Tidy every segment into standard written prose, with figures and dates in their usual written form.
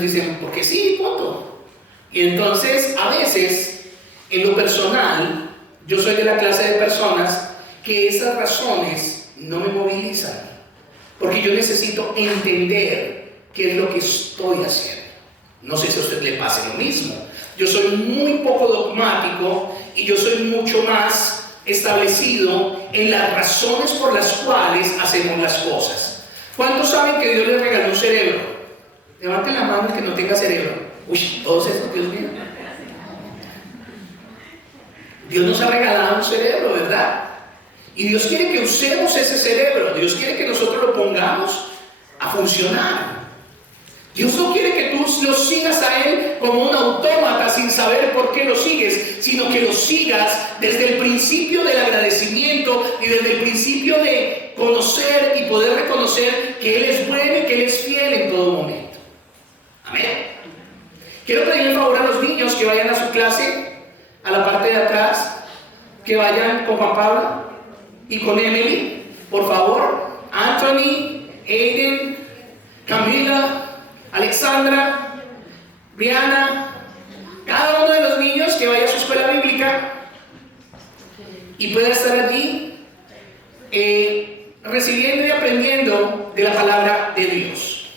dicen, porque sí, punto. Y entonces, a veces, en lo personal, yo soy de la clase de personas que esas razones no me movilizan, porque yo necesito entender qué es lo que estoy haciendo. No sé si a usted le pase lo mismo. Yo soy muy poco dogmático y yo soy mucho más establecido en las razones por las cuales hacemos las cosas. ¿Cuántos saben que Dios les regaló un cerebro? Levanten la mano el que no tenga cerebro. Uy, todos esos, Dios mío. Dios nos ha regalado un cerebro, ¿verdad? Y Dios quiere que usemos ese cerebro. Dios quiere que nosotros lo pongamos a funcionar. Dios no quiere que tú lo sigas a Él como un autómata sin saber por qué lo sigues, sino que lo sigas desde el principio del agradecimiento y desde el principio de conocer y poder reconocer que Él es bueno y que Él es fiel en todo momento. Amén. Quiero pedirle el favor a los niños que vayan a su clase, a la parte de atrás, que vayan con Juan Pablo y con Emily, por favor. Anthony, Aiden, Camila, Alexandra, Brianna, cada uno de los niños que vaya a su escuela bíblica y pueda estar allí recibiendo y aprendiendo de la palabra de Dios.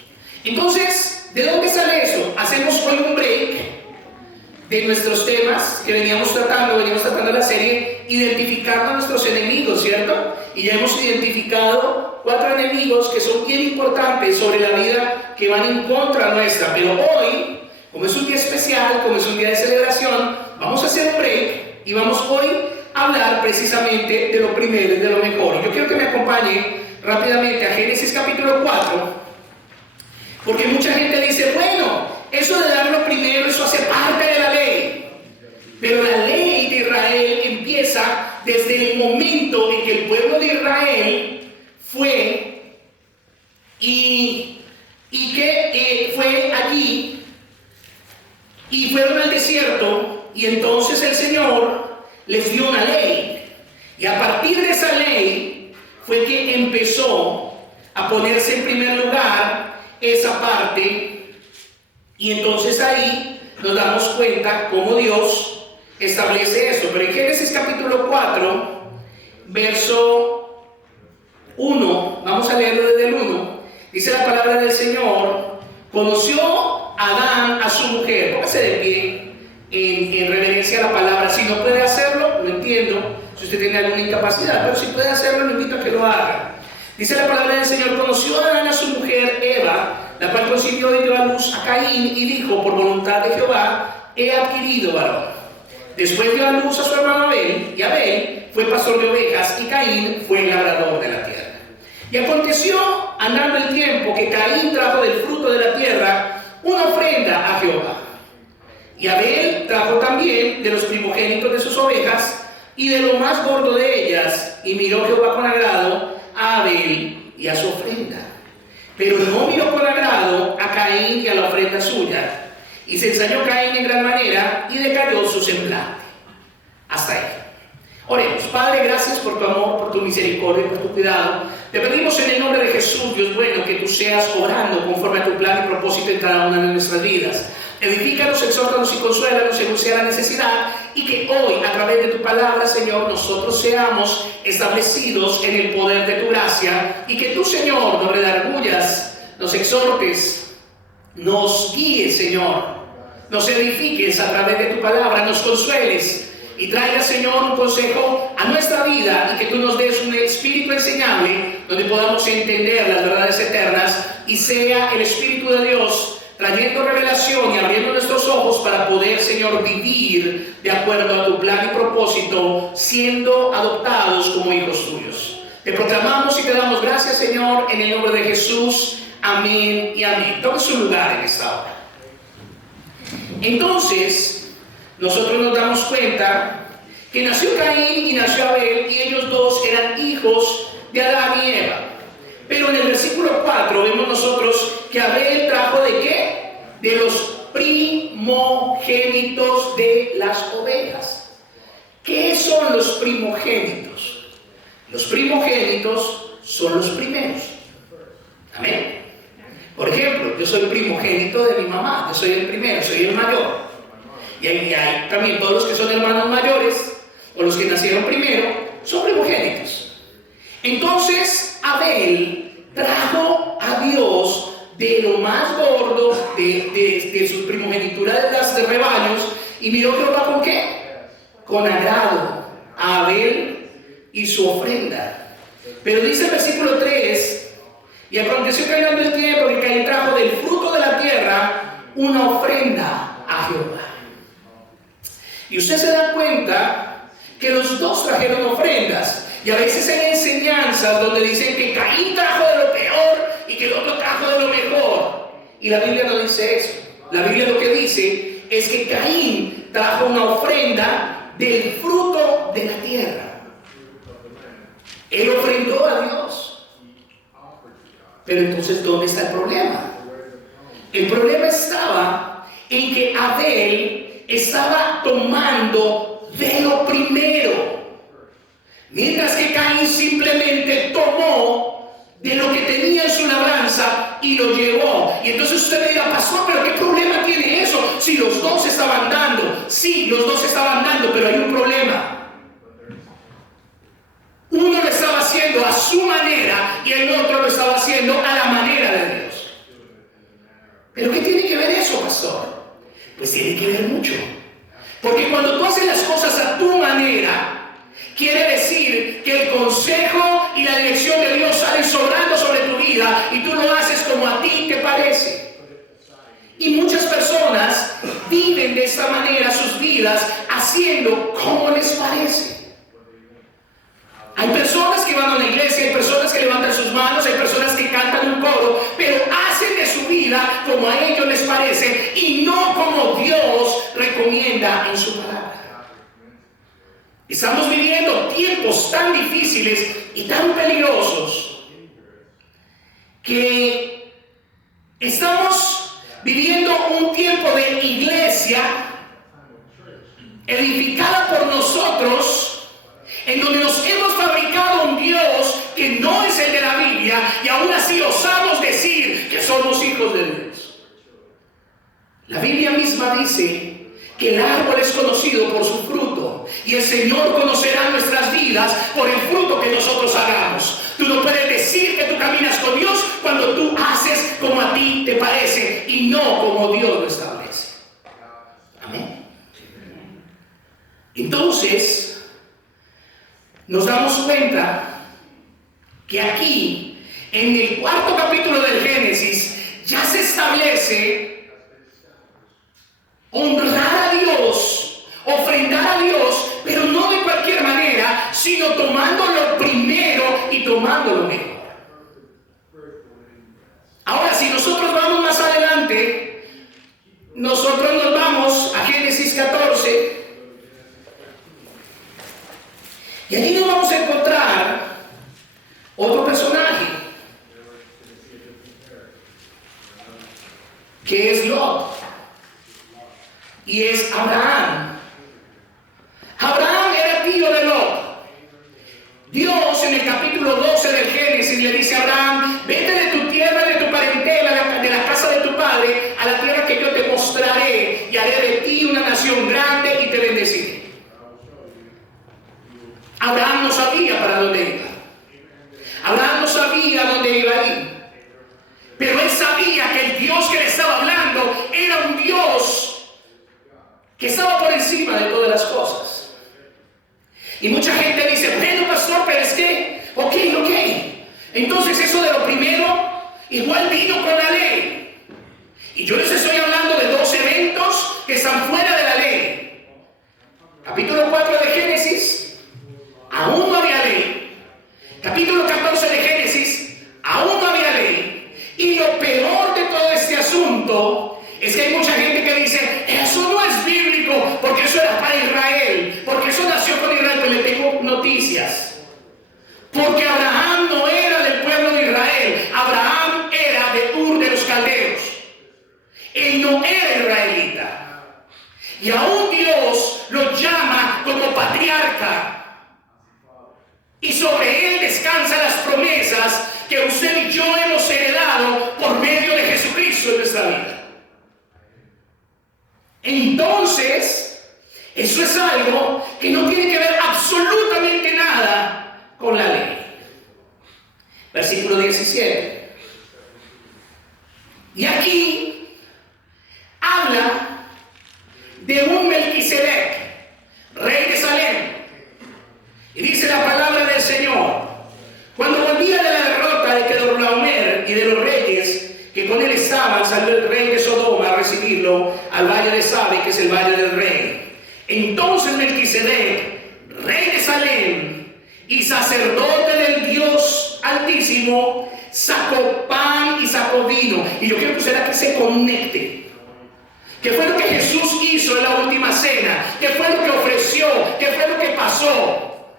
Entonces, ¿de dónde sale eso? Hacemos hoy un break de nuestros temas que veníamos tratando la serie, identificando a nuestros enemigos, ¿cierto? Y ya hemos identificado 4 enemigos que son bien importantes sobre la vida, que van en contra nuestra. Pero hoy, como es un día especial, como es un día de celebración, vamos a hacer un break y vamos hoy a hablar precisamente de lo primero y de lo mejor. Y yo quiero que me acompañe rápidamente a Génesis capítulo 4, porque mucha gente dice, bueno, eso de dar lo primero, eso hace parte de la ley. Pero la ley de Israel empieza desde el momento en que el pueblo de Israel fue fue allí y fueron al desierto, y entonces el Señor les dio una ley. Y a partir de esa ley fue que empezó a ponerse en primer lugar esa parte. Y entonces ahí nos damos cuenta cómo Dios establece eso. Pero en Génesis capítulo 4, verso 1, vamos a leerlo desde el 1. Dice la palabra del Señor: conoció Adán a su mujer. Póngase de pie en reverencia a la palabra. Si no puede hacerlo, lo entiendo, si usted tiene alguna incapacidad, pero si puede hacerlo, lo invito a que lo haga. Dice la palabra del Señor: conoció Adán a su mujer Eva, la cual concibió y dio a luz a Caín, y dijo: por voluntad de Jehová he adquirido varón. Después dio a luz a su hermano Abel, y Abel fue pastor de ovejas, y Caín fue labrador de la tierra. Y aconteció, andando el tiempo, que Caín trajo del fruto de la tierra una ofrenda a Jehová. Y Abel trajo también de los primogénitos de sus ovejas y de lo más gordo de ellas, y miró Jehová con agrado a Abel y a su ofrenda. Pero no miró con agrado a Caín y a la ofrenda suya. Y se ensañó Caín en gran manera y decayó su semblante. Hasta ahí. Oremos. Padre, gracias por tu amor, por tu misericordia, por tu cuidado. Te pedimos en el nombre de Jesús, Dios bueno, que tú seas obrando conforme a tu plan y propósito en cada una de nuestras vidas. Edifícanos, exhórtanos y consuélanos según sea la necesidad, y que hoy, a través de tu palabra, Señor, nosotros seamos establecidos en el poder de tu gracia, y que tú, Señor, nos redargullas, nos exhortes, nos guíes, Señor, nos edifiques a través de tu palabra, nos consueles y traigas, Señor, un consejo a nuestra vida, y que tú nos des un espíritu enseñable donde podamos entender las verdades eternas, y sea el Espíritu de Dios trayendo revelación y abriendo nuestros ojos para poder, Señor, vivir de acuerdo a tu plan y propósito, siendo adoptados como hijos tuyos. Te proclamamos y te damos gracias, Señor, en el nombre de Jesús. Amén y amén. Tome su lugar en esta hora. Entonces, nosotros nos damos cuenta que nació Caín y nació Abel, y ellos dos eran hijos de Adán y Eva. Pero en el versículo 4 vemos nosotros que Abel trajo ¿de qué? De los primogénitos de las ovejas. ¿Qué son los primogénitos? Los primogénitos son los primeros. Amén. Por ejemplo, yo soy el primogénito de mi mamá, yo soy el primero, soy el mayor. Y hay también todos los que son hermanos mayores, o los que nacieron primero, son primogénitos. Entonces, Abel trajo a Dios de lo más gordo de sus primogenitura de rebaños, y miró Jehová con qué, con agrado a Abel y su ofrenda. Pero dice el versículo 3: y aconteció caminando el tiempo que Caín trajo del fruto de la tierra una ofrenda a Jehová. Y usted se da cuenta que los dos trajeron ofrendas. Y a veces hay enseñanzas donde dicen que Caín trajo de lo peor y que el otro trajo de lo mejor. Y la Biblia no dice eso. La Biblia lo que dice es que Caín trajo una ofrenda del fruto de la tierra. Él ofrendó a Dios. Pero entonces, ¿dónde está el problema? El problema estaba en que Abel estaba tomando de lo primero, mientras que Caín simplemente tomó de lo que tenía en su labranza y lo llevó. Y entonces usted me dirá: pastor, ¿pero qué problema tiene eso? Si los dos estaban dando. Sí, los dos estaban dando, pero hay un problema. Uno lo estaba haciendo a su manera y el otro lo estaba haciendo a la manera de Dios. ¿Pero qué tiene que ver eso, pastor? Pues tiene que ver mucho. Porque cuando tú haces las cosas a tu manera, quiere decir que el consejo y la dirección de Dios salen sobrando sobre tu vida y tú lo haces como a ti te parece. Y muchas personas viven de esta manera sus vidas, haciendo como les parece. Hay personas que van a la iglesia, hay personas que levantan sus manos, hay personas que cantan un coro, pero hacen de su vida como a ellos les parece y no como Dios recomienda en su palabra. Estamos viviendo tiempos tan difíciles y tan peligrosos que estamos viviendo un tiempo de iglesia edificada por nosotros, en donde nos hemos fabricado un Dios que no es el de la Biblia, y aún así osamos decir que somos hijos de Dios. La Biblia misma dice que el árbol es conocido por su fruto, y el Señor conocerá nuestras vidas por el fruto que nosotros hagamos. Tú no puedes decir que tú caminas con Dios cuando tú haces como a ti te parece y no como Dios lo establece. Amén. Entonces, nos damos cuenta que aquí, en el 4º capítulo del Génesis, ya se establece honrar a Dios, ofrendar a Dios, pero no de cualquier manera, sino tomando lo primero y tomando lo mejor. Ahora, si nosotros vamos más adelante, nosotros nos vamos a Génesis 14. Y allí nos vamos a encontrar otro personaje, que es Lot, y es Abraham. Abraham era tío de Lot. Dios en el capítulo 12 del Génesis le dice a Abraham: vete de tu tierra, de tu parentela, de la casa de tu padre, a la tierra que yo te mostraré, y haré de ti una nación grande y te bendeciré. Abraham no sabía para dónde iba. Abraham no sabía dónde iba a ir. Pero él sabía que el Dios que le estaba hablando era un Dios que estaba por encima de todas las cosas. Y mucha gente dice: bueno, pastor, pero es que, ok. Entonces eso de lo primero igual vino con la ley. Y yo les estoy hablando de dos eventos que están fuera de la ley. Capítulo 4 de Génesis, aún no había ley. Capítulo 14 de Génesis, aún no había ley. Y lo peor de todo este asunto es que hay mucha gente que dice: eso no es bíblico, porque eso era para Israel, porque eso nació con Israel. Pues le tengo noticias. Porque Abraham no era del pueblo de Israel. Abraham era de Ur de los Caldeos. Él no era israelita. Y aún Dios lo llama como patriarca. Y sobre él descansan las promesas que usted y yo hemos heredado por medio de Cristo en nuestra vida. Entonces, eso es algo que no tiene que ver absolutamente nada con la ley. Versículo 17. Y aquí habla de un Melquisedec, rey de Salem. Y dice la palabra del Señor: cuando volvía de la derrota de Kedorlaomer y de los reyes que con él estaban, salió el rey de Sodoma a recibirlo al valle de Sabe, que es el valle del rey. Entonces Melquisedec, rey de Salem y sacerdote del Dios Altísimo, sacó pan y sacó vino. Y yo quiero que usted aquí se conecte. ¿Qué fue lo que Jesús hizo en la última cena? ¿Qué fue lo que ofreció? ¿Qué fue lo que pasó?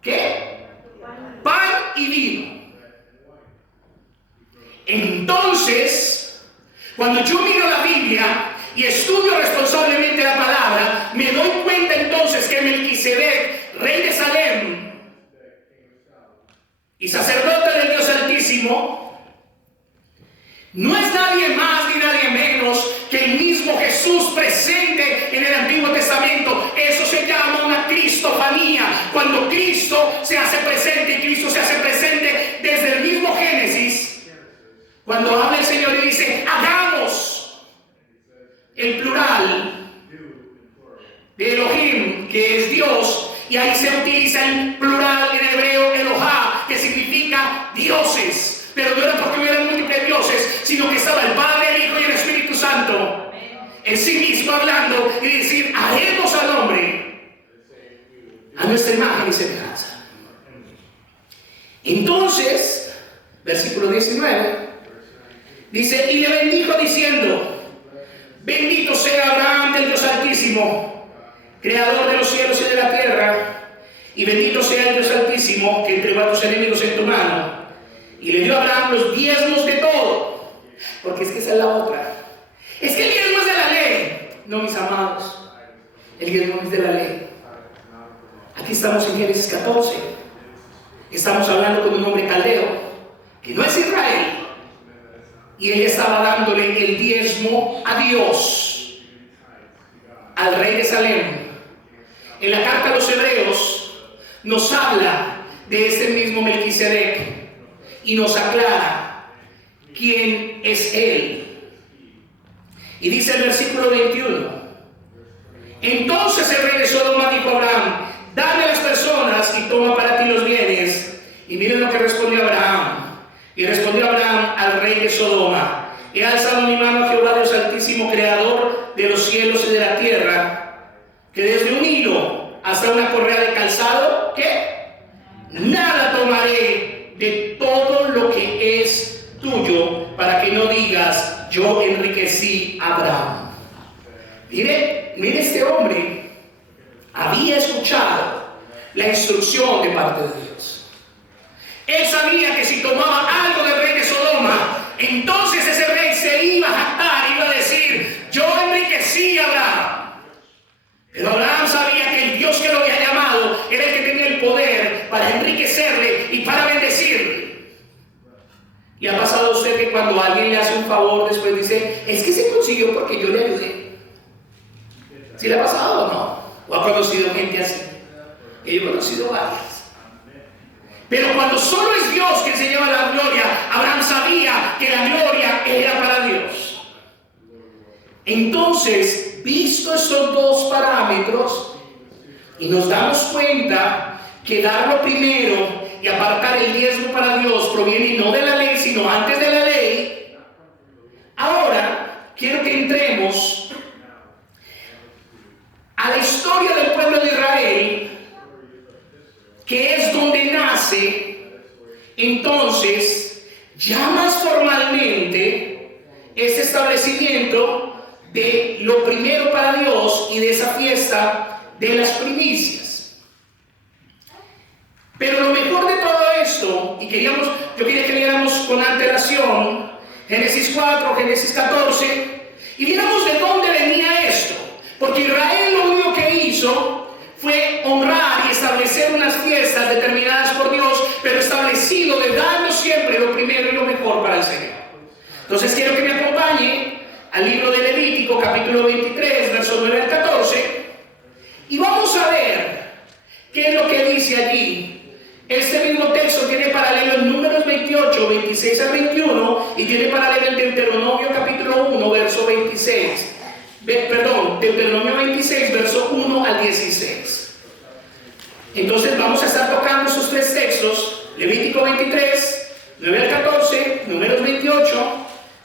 ¿Qué? Pan y vino. Entonces, cuando yo miro la Biblia y estudio responsablemente la palabra, me doy cuenta entonces que Melquisedec, rey de Salem y sacerdote del Dios Altísimo, no es nadie más ni nadie menos que el mismo Jesús presente en el Antiguo Testamento. Eso se llama una cristofanía, cuando Cristo se hace presente, y Cristo se hace presente desde el mismo Génesis. Cuando habla el Señor y dice, hagamos, el plural de Elohim, que es Dios, y ahí se utiliza el plural en hebreo, Elohá, que significa dioses. Pero no era porque hubieran múltiples dioses, sino que estaba el Padre, el Hijo y el Espíritu Santo en sí mismo hablando y decir, haremos al hombre a nuestra imagen y semejanza. Entonces, versículo 19, dice, y le bendijo diciendo, bendito sea Abraham del Dios Altísimo, creador de los cielos y de la tierra, y bendito sea el Dios Altísimo, que entregó a tus enemigos en tu mano. Y le dio a Abraham los diezmos de todo. Porque es que esa es la otra. Es que el diezmo es de la ley. No, mis amados, el diezmo no es de la ley. Aquí estamos en Génesis 14. Estamos hablando con un hombre caldeo, que no es Israel. Y él estaba dándole el diezmo a Dios, al rey de Salem. En la carta a los Hebreos nos habla de este mismo Melquisedec y nos aclara quién es él. Y dice el versículo 21, entonces el rey de Sodoma dijo a Abraham, dame las personas y toma para ti los bienes. Y miren lo que respondió Abraham. Y respondió Abraham al rey de Sodoma, he alzado mi mano a Jehová Dios Altísimo, creador de los cielos y de la tierra, que desde un hilo hasta una correa de calzado, ¿qué? Nada tomaré de todo lo que es tuyo, para que no digas, yo enriquecí a Abraham. Mire este hombre había escuchado la instrucción de parte de Dios. Él sabía que si tomaba algo del rey de Sodoma, entonces ese rey se iba a jactar, iba a decir, yo enriquecí a Abraham. Pero Abraham sabía que el Dios que lo había llamado era el que tenía el poder para enriquecerle y para bendecirle. ¿Y ha pasado a usted que cuando alguien le hace un favor después dice, es que se consiguió porque yo le ayudé? ¿Sí le ha pasado o no? ¿O ha conocido gente así? Yo he conocido varias. Pero cuando solo es Dios quien se lleva la gloria, Abraham sabía que la gloria era para Dios. Entonces, visto esos dos parámetros, y nos damos cuenta que dar lo primero y apartar el diezmo para Dios proviene no de la ley, sino antes de la ley. Ahora, quiero que entremos a la historia del pueblo de Israel, que es donde nace entonces ya más formalmente este establecimiento de lo primero para Dios y de esa fiesta de las primicias. Pero lo mejor de todo esto, y yo quería que viéramos con antelación Génesis 4, Génesis 14, y viéramos de dónde venía esto, porque Israel lo único que hizo fue honrar y establecer unas fiestas determinadas por Dios, pero establecido de darnos siempre lo primero y lo mejor para el Señor. Entonces quiero que me al libro de Levítico, capítulo 23, versos 9 al 14, y vamos a ver qué es lo que dice allí. Este mismo texto tiene paralelo en Números 28, 26 al 21, y tiene paralelo en Deuteronomio capítulo 1, verso 26. Deuteronomio 26, verso 1 al 16. Entonces vamos a estar tocando esos tres textos: Levítico 23, 9 al 14, Números 28,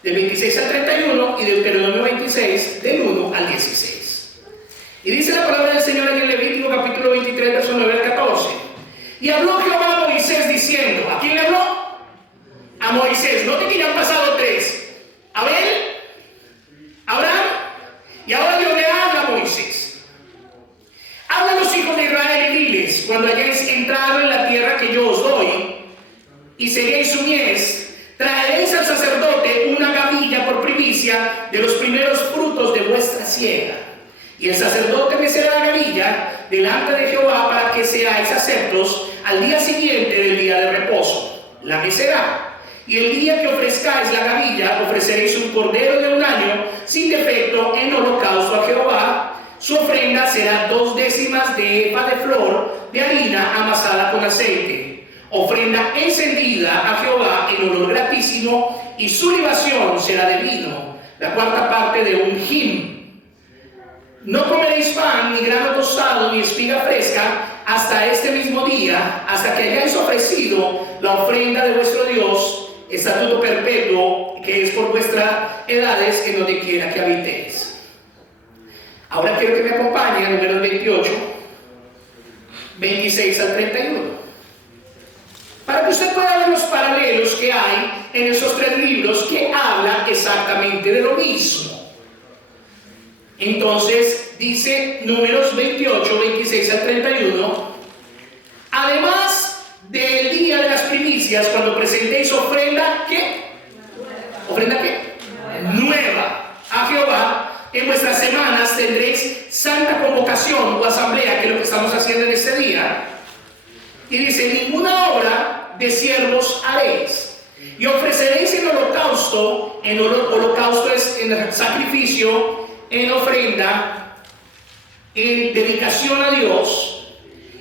del 26 al 31, y Deuteronomio 26, del 1 al 16. Y dice la palabra del Señor en el Levítico capítulo 23, verso 9 al 14. Y habló Jehová a Moisés diciendo, ¿a quién le habló? A Moisés. Note que ya han pasado tres: Abel, Abraham, y ahora Dios le habla a Moisés. Habla a los hijos de Israel y diles: cuando hayáis entrado en la tierra que yo os doy, y seréis su mies, traeréis al sacerdote una gavilla por primicia de los primeros frutos de vuestra siega. Y el sacerdote mecerá la gavilla delante de Jehová para que seáis aceptos al día siguiente del día de reposo. La mecerá. Y el día que ofrezcáis la gavilla, ofreceréis un cordero de un año sin defecto en holocausto a Jehová. Su ofrenda será 2/10 de efa de flor de harina amasada con aceite, ofrenda encendida a Jehová en olor gratísimo, y su libación será de vino, la cuarta parte de un hin. No comeréis pan, ni grano tostado, ni espiga fresca, hasta este mismo día, hasta que hayáis ofrecido la ofrenda de vuestro Dios, estatuto perpetuo, que es por vuestras edades, en donde quiera que habitéis. Ahora quiero que me acompañen a Números 28, 26 al 31. Para que usted pueda ver los paralelos que hay en esos tres libros que hablan exactamente de lo mismo. Entonces dice Números 28, 26 al 31: además del día de las primicias, cuando presentéis ofrenda, ¿qué? ¿Ofrenda qué? Nueva a Jehová. En vuestras semanas tendréis santa convocación o asamblea, que es lo que estamos haciendo en este día. Y dice: ninguna obra de siervos haréis, y ofreceréis en holocausto. Holocausto es en el sacrificio, en ofrenda, en dedicación a Dios,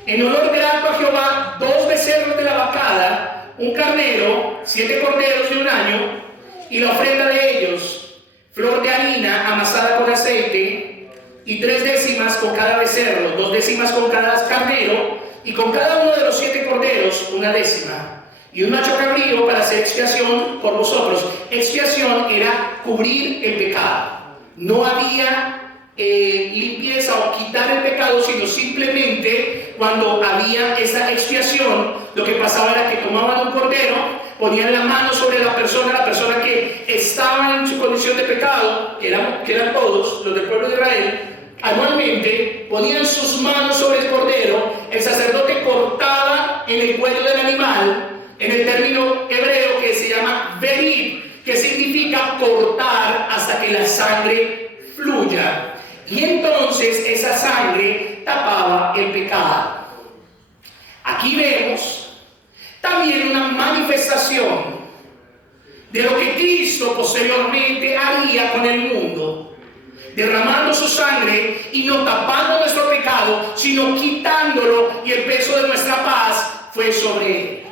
en olor grato a Jehová, 2 becerros de la vacada, un carnero, 7 corderos de un año, y la ofrenda de ellos, flor de harina amasada con aceite, y 3/10 con cada becerro, 2/10 con cada carnero, y con cada uno de los 7 corderos 1/10, y un macho cabrío para hacer expiación por vosotros. Expiación era cubrir el pecado. No había limpieza o quitar el pecado, sino simplemente cuando había esta expiación, lo que pasaba era que tomaban un cordero, ponían la mano sobre la persona que estaba en su condición de pecado, que eran todos los del pueblo de Israel. Anualmente ponían sus manos sobre el cordero, el sacerdote cortaba en el cuello del animal, en el término hebreo que se llama verid, que significa cortar hasta que la sangre fluya. Y entonces esa sangre tapaba el pecado. Aquí vemos también una manifestación de lo que Cristo posteriormente haría con el mundo, derramando su sangre y no tapando nuestro pecado, sino quitándolo, y el peso de nuestra paz fue sobre él.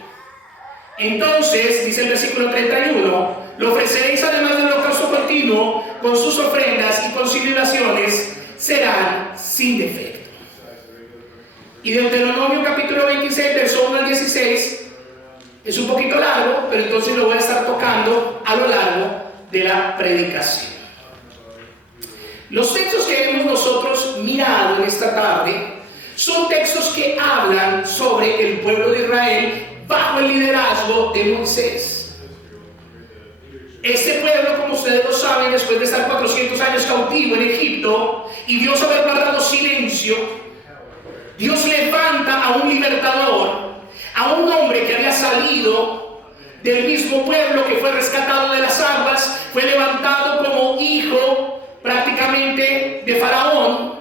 Entonces, dice el versículo 31, lo ofreceréis además del holocausto continuo, con sus ofrendas y con sus libaciones, serán sin defecto. Y Deuteronomio capítulo 26, verso 1 al 16, es un poquito largo, pero entonces lo voy a estar tocando a lo largo de la predicación. Los textos que hemos nosotros mirado en esta tarde son textos que hablan sobre el pueblo de Israel bajo el liderazgo de Moisés. Este pueblo, como ustedes lo saben, después de estar 400 años cautivo en Egipto y Dios haber guardado silencio, Dios levanta a un libertador, a un hombre que había salido del mismo pueblo, que fue rescatado de las aguas, fue levantado como hijo prácticamente de Faraón,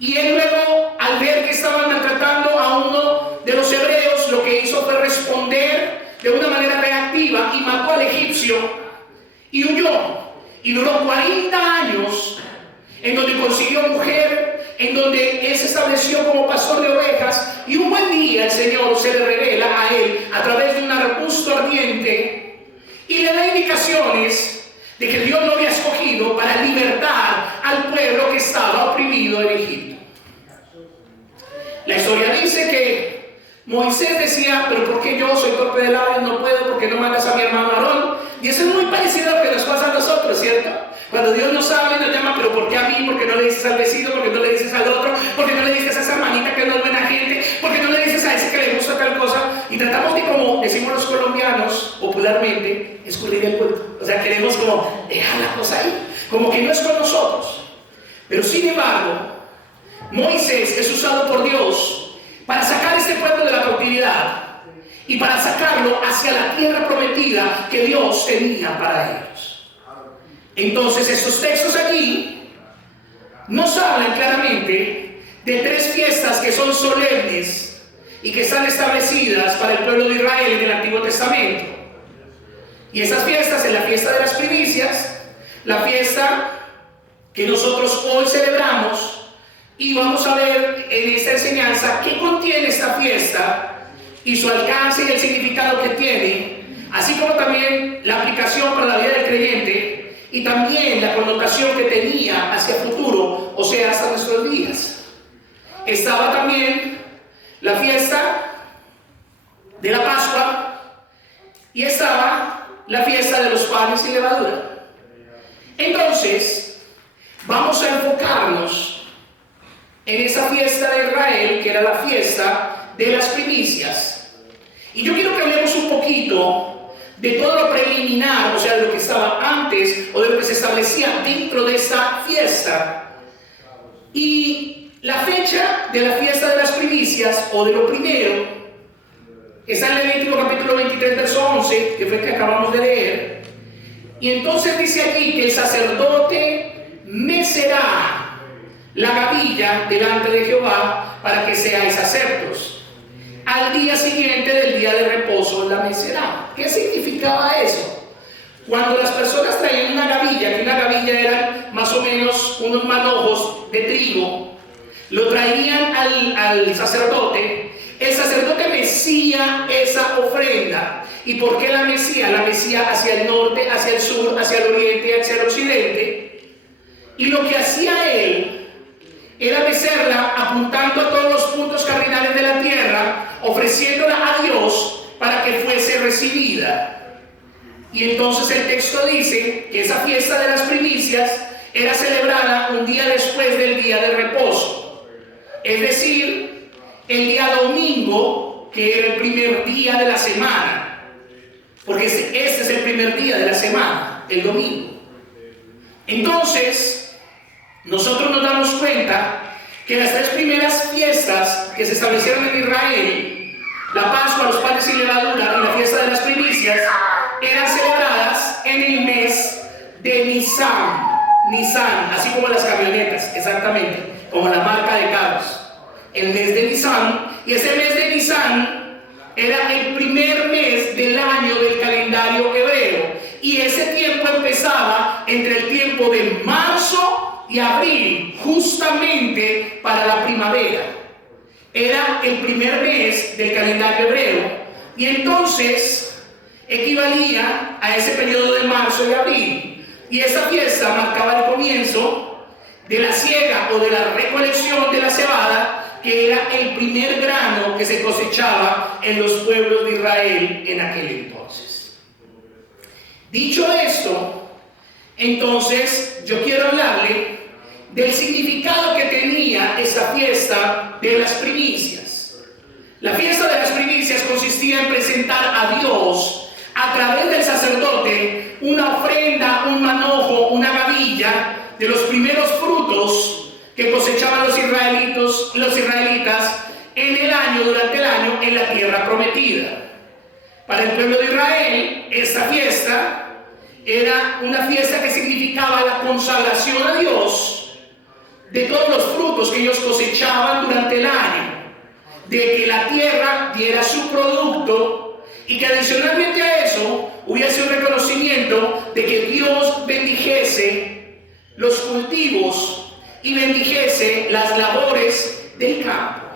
y él luego, al ver que estaban maltratando a uno de los hebreos, lo que hizo fue responder de una manera reactiva y mató al egipcio y huyó. y duró 40 años en donde consiguió mujer, en donde él se estableció como pastor de ovejas, y un buen día el Señor se le revela a él a través de un arbusto ardiente y le da indicaciones de que Dios lo había escogido para libertar al pueblo que estaba oprimido en Egipto. La historia dice que Moisés decía: pero ¿por qué yo soy torpe de labios? No puedo, ¿por qué no mandas a mi hermano Aarón? Y eso es muy parecido a lo que nos pasa a nosotros, ¿cierto? Cuando Dios nos habla y nos llama: pero ¿por qué a mí? ¿Por qué no le dices al vecino? ¿Por qué no le dices al otro? ¿Por qué no le dices a esa hermanita que no es buena gente? ¿Por qué no le dices a ese que le gusta tal cosa? Y tratamos de, como decimos los colombianos popularmente, escurrir el bulto. O sea, queremos como dejar la cosa ahí, como que no es con nosotros. Pero sin embargo, Moisés es usado por Dios para sacar a este pueblo de la cautividad y para sacarlo hacia la tierra prometida que Dios tenía para ellos. Entonces, estos textos aquí nos hablan claramente de tres fiestas que son solemnes y que están establecidas para el pueblo de Israel en el Antiguo Testamento. Y esas fiestas es la fiesta de las primicias, la fiesta que nosotros hoy celebramos, y vamos a ver en esta enseñanza qué contiene esta fiesta y su alcance y el significado que tiene, así como también la aplicación para la vida del creyente y también la connotación que tenía hacia el futuro, o sea, hasta nuestros días. Estaba también la fiesta de la Pascua y estaba la fiesta de los panes sin levadura. Entonces, vamos a enfocarnos en esa fiesta de Israel, que era la fiesta de las primicias. Y yo quiero que hablemos un poquito de todo lo preliminar, o sea, de lo que estaba antes o de lo que se establecía dentro de esta fiesta. Y la fecha de la fiesta de las primicias, o de lo primero, está en Levítico capítulo 23, verso 11, que fue el que acabamos de leer. Y entonces dice aquí que el sacerdote mecerá la gavilla delante de Jehová para que seáis aceptos. Al día siguiente del día de reposo la mecerá. ¿Qué significaba eso? Cuando las personas traían una gavilla, que una gavilla eran más o menos unos manojos de trigo, lo traían al sacerdote. El sacerdote mecía esa ofrenda. ¿Y por qué la mecía? La mecía hacia el norte, hacia el sur, hacia el oriente, hacia el occidente. Y lo que hacía él era mecerla apuntando a todos los puntos cardinales de la tierra, ofreciéndola a Dios para que fuese recibida. Y entonces el texto dice que esa fiesta de las primicias era celebrada un día después del día de reposo, es decir, el día domingo, que era el primer día de la semana, porque este es el primer día de la semana, el domingo. Entonces, nosotros nos damos cuenta que las tres primeras fiestas que se establecieron en Israel, la Pascua, los panes sin levadura y la fiesta de las primicias, eran celebradas en el mes de Nisan, así como las camionetas, exactamente, como la marca de carros. El mes de Nisan, y ese mes de Nisan era el primer mes del año del calendario hebreo, y ese tiempo empezaba entre el tiempo de marzo y abril, justamente para la primavera. Era el primer mes del calendario hebreo, y entonces equivalía a ese periodo de marzo y abril, y esa fiesta marcaba el comienzo de la siega o de la recolección de la cebada, que era el primer grano que se cosechaba en los pueblos de Israel en aquel entonces. Dicho esto, entonces yo quiero hablarle del significado que tenía esta fiesta de las primicias. La fiesta de las primicias consistía en presentar a Dios a través del sacerdote una ofrenda, un manojo, una gavilla de los primeros frutos que cosechaban los israelitas en el año, durante el año, en la tierra prometida. Para el pueblo de Israel, esta fiesta era una fiesta que significaba la consagración a Dios de todos los frutos que ellos cosechaban durante el año, de que la tierra diera su producto y que adicionalmente a eso hubiese un reconocimiento de que Dios bendijese los cultivos y bendijese las labores del campo.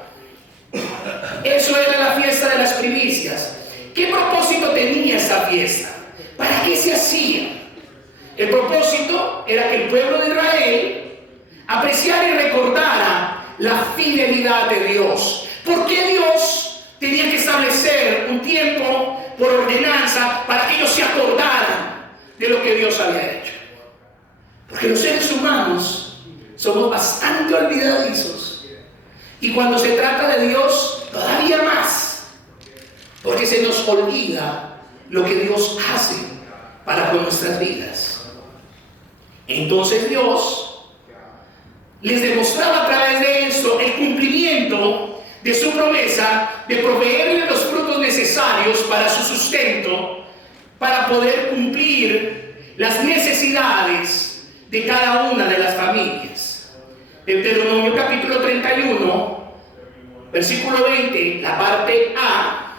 Eso era la fiesta de las primicias. ¿Qué propósito tenía esa fiesta? ¿Para qué se hacía? El propósito era que el pueblo de Israel apreciara y recordara la fidelidad de Dios. ¿Por qué Dios tenía que establecer un tiempo por ordenanza para que ellos se acordaran de lo que Dios había hecho? Porque los seres humanos somos bastante olvidadizos, y cuando se trata de Dios todavía más, porque se nos olvida lo que Dios hace para con nuestras vidas. Entonces Dios les demostraba a través de esto el cumplimiento de su promesa de proveerle los frutos necesarios para su sustento, para poder cumplir las necesidades de cada una de las familias. Deuteronomio capítulo 31, versículo 20, la parte A,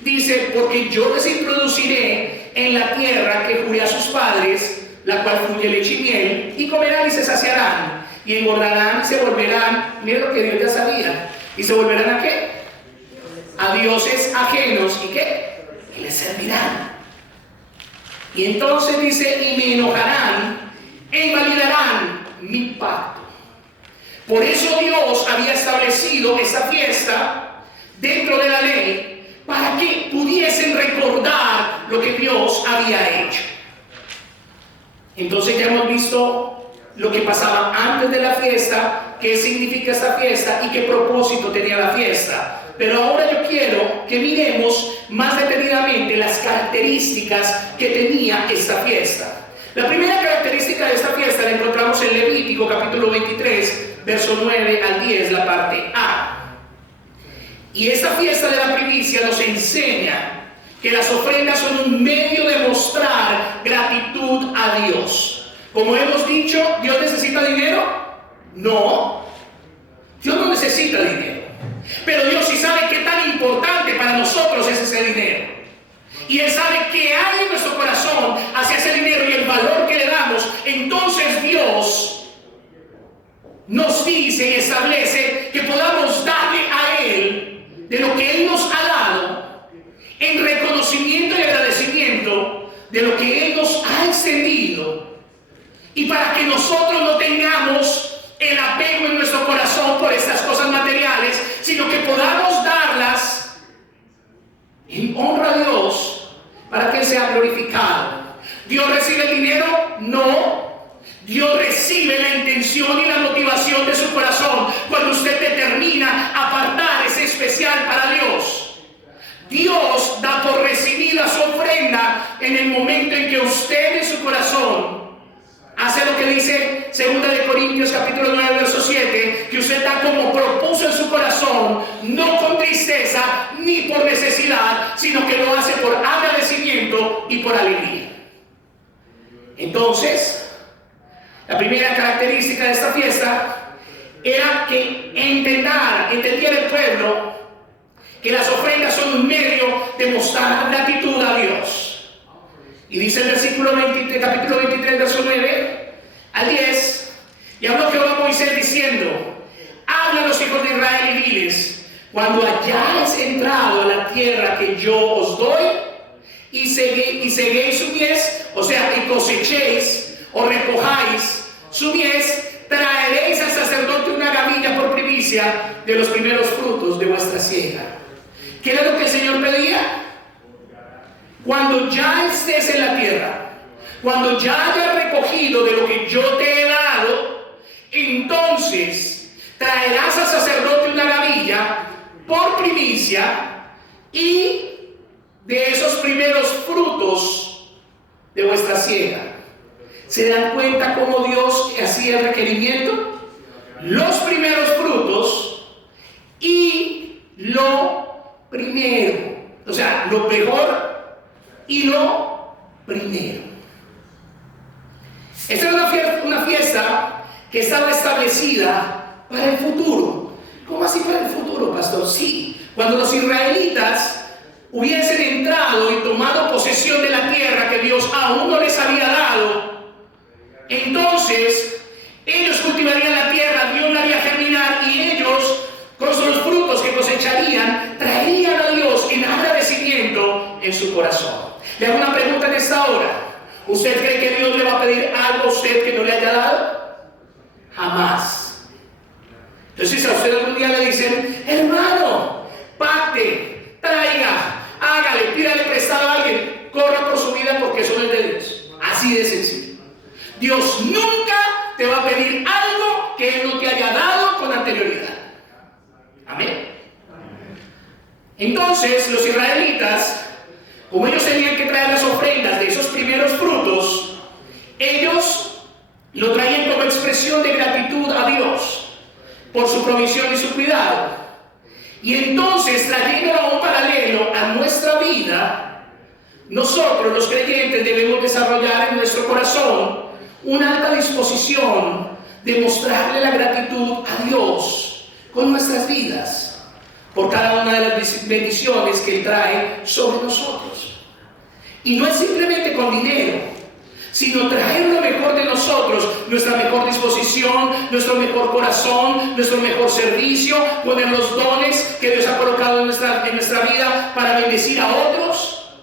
dice: porque yo les introduciré en la tierra que juré a sus padres, la cual fluye leche y miel, y comerán y se saciarán, y engordarán y se volverán, mira lo que Dios ya sabía, y se volverán ¿a qué? A dioses ajenos, ¿y qué? Y les servirán. Y entonces dice: y me enojarán e invalidarán mi pacto. Por eso Dios había establecido esta fiesta dentro de la ley, para que pudiesen recordar lo que Dios había hecho. Entonces ya hemos visto lo que pasaba antes de la fiesta, qué significa esta fiesta y qué propósito tenía la fiesta. Pero ahora yo quiero que miremos más detenidamente las características que tenía esta fiesta. La primera característica de esta fiesta la encontramos en Levítico capítulo 23, verso 9 al 10, la parte A. Y esta fiesta de la primicia nos enseña que las ofrendas son un medio de mostrar gratitud a Dios. Como hemos dicho, ¿Dios necesita dinero? No, Dios no necesita dinero. Pero Dios sí sabe qué tan importante para nosotros es ese dinero. Y Él sabe qué hay en nuestro corazón hacia ese dinero y el valor que le damos. Entonces Dios nos dice y establece que podamos darle a Él de lo que Él nos ha dado, en reconocimiento y agradecimiento de lo que Él nos ha extendido, y para que nosotros no tengamos el apego en nuestro corazón por estas cosas materiales, sino que podamos darlas en honra a Dios para que Él sea glorificado. ¿Dios recibe el dinero? No. Dios recibe la intención y la motivación de su corazón cuando usted determina apartar ese especial para Dios. Dios da por recibida su ofrenda en el momento en que usted en su corazón hace lo que dice 2 Corintios capítulo 9 verso 7, que usted da como propuso en su corazón, no con tristeza ni por necesidad, sino que lo hace por agradecimiento y por alegría. Entonces, la primera característica de esta fiesta era que entendiera el pueblo que las ofrendas son un medio de mostrar gratitud a Dios. Y dice el versículo 23, capítulo 23, verso 9 al 10: y habló Jehová a Moisés diciendo: habla a los hijos de Israel y diles, cuando hayáis entrado a la tierra que yo os doy, y seguéis su mies, o sea, y cosechéis o recojáis su mies, traeréis al sacerdote una gavilla por primicia de los primeros frutos de vuestra siega. ¿Qué era lo que el Señor pedía? Cuando ya estés en la tierra, cuando ya hayas recogido de lo que yo te he dado, entonces traerás al sacerdote una gavilla por primicia y de esos primeros frutos de vuestra siega. ¿Se dan cuenta cómo Dios hacía el requerimiento? Los primeros frutos y lo primero. O sea, lo mejor y lo primero. Esta era una fiesta que estaba establecida para el futuro. ¿Cómo así para el futuro, pastor? Sí, cuando los israelitas hubiesen entrado y tomado posesión de la tierra que Dios aún no les había dado, entonces ellos cultivarían la tierra, Dios la haría germinar y ellos, con los frutos que cosecharían, traerían a Dios en agradecimiento en su corazón. Le hago una pregunta en esta hora. ¿Usted cree que Dios le va a pedir algo a usted que no le haya dado? Jamás. Entonces, si a usted algún día le dicen, hermano, pacte, traiga, hágale, pídale prestado a alguien, corra por su vida porque eso no es de Dios. Así de sencillo. Dios nunca te va a pedir algo que Él no te haya dado con anterioridad. Amén. Entonces, los israelitas, como ellos tenían que traer las ofrendas de esos primeros frutos, ellos lo traían como expresión de gratitud a Dios por su provisión y su cuidado. Y entonces, trayéndolo a un paralelo a nuestra vida, nosotros los creyentes debemos desarrollar en nuestro corazón una alta disposición de mostrarle la gratitud a Dios con nuestras vidas por cada una de las bendiciones que Él trae sobre nosotros. Y no es simplemente con dinero, sino traer lo mejor de nosotros, nuestra mejor disposición, nuestro mejor corazón, nuestro mejor servicio, poner los dones que Dios ha colocado en nuestra vida para bendecir a otros.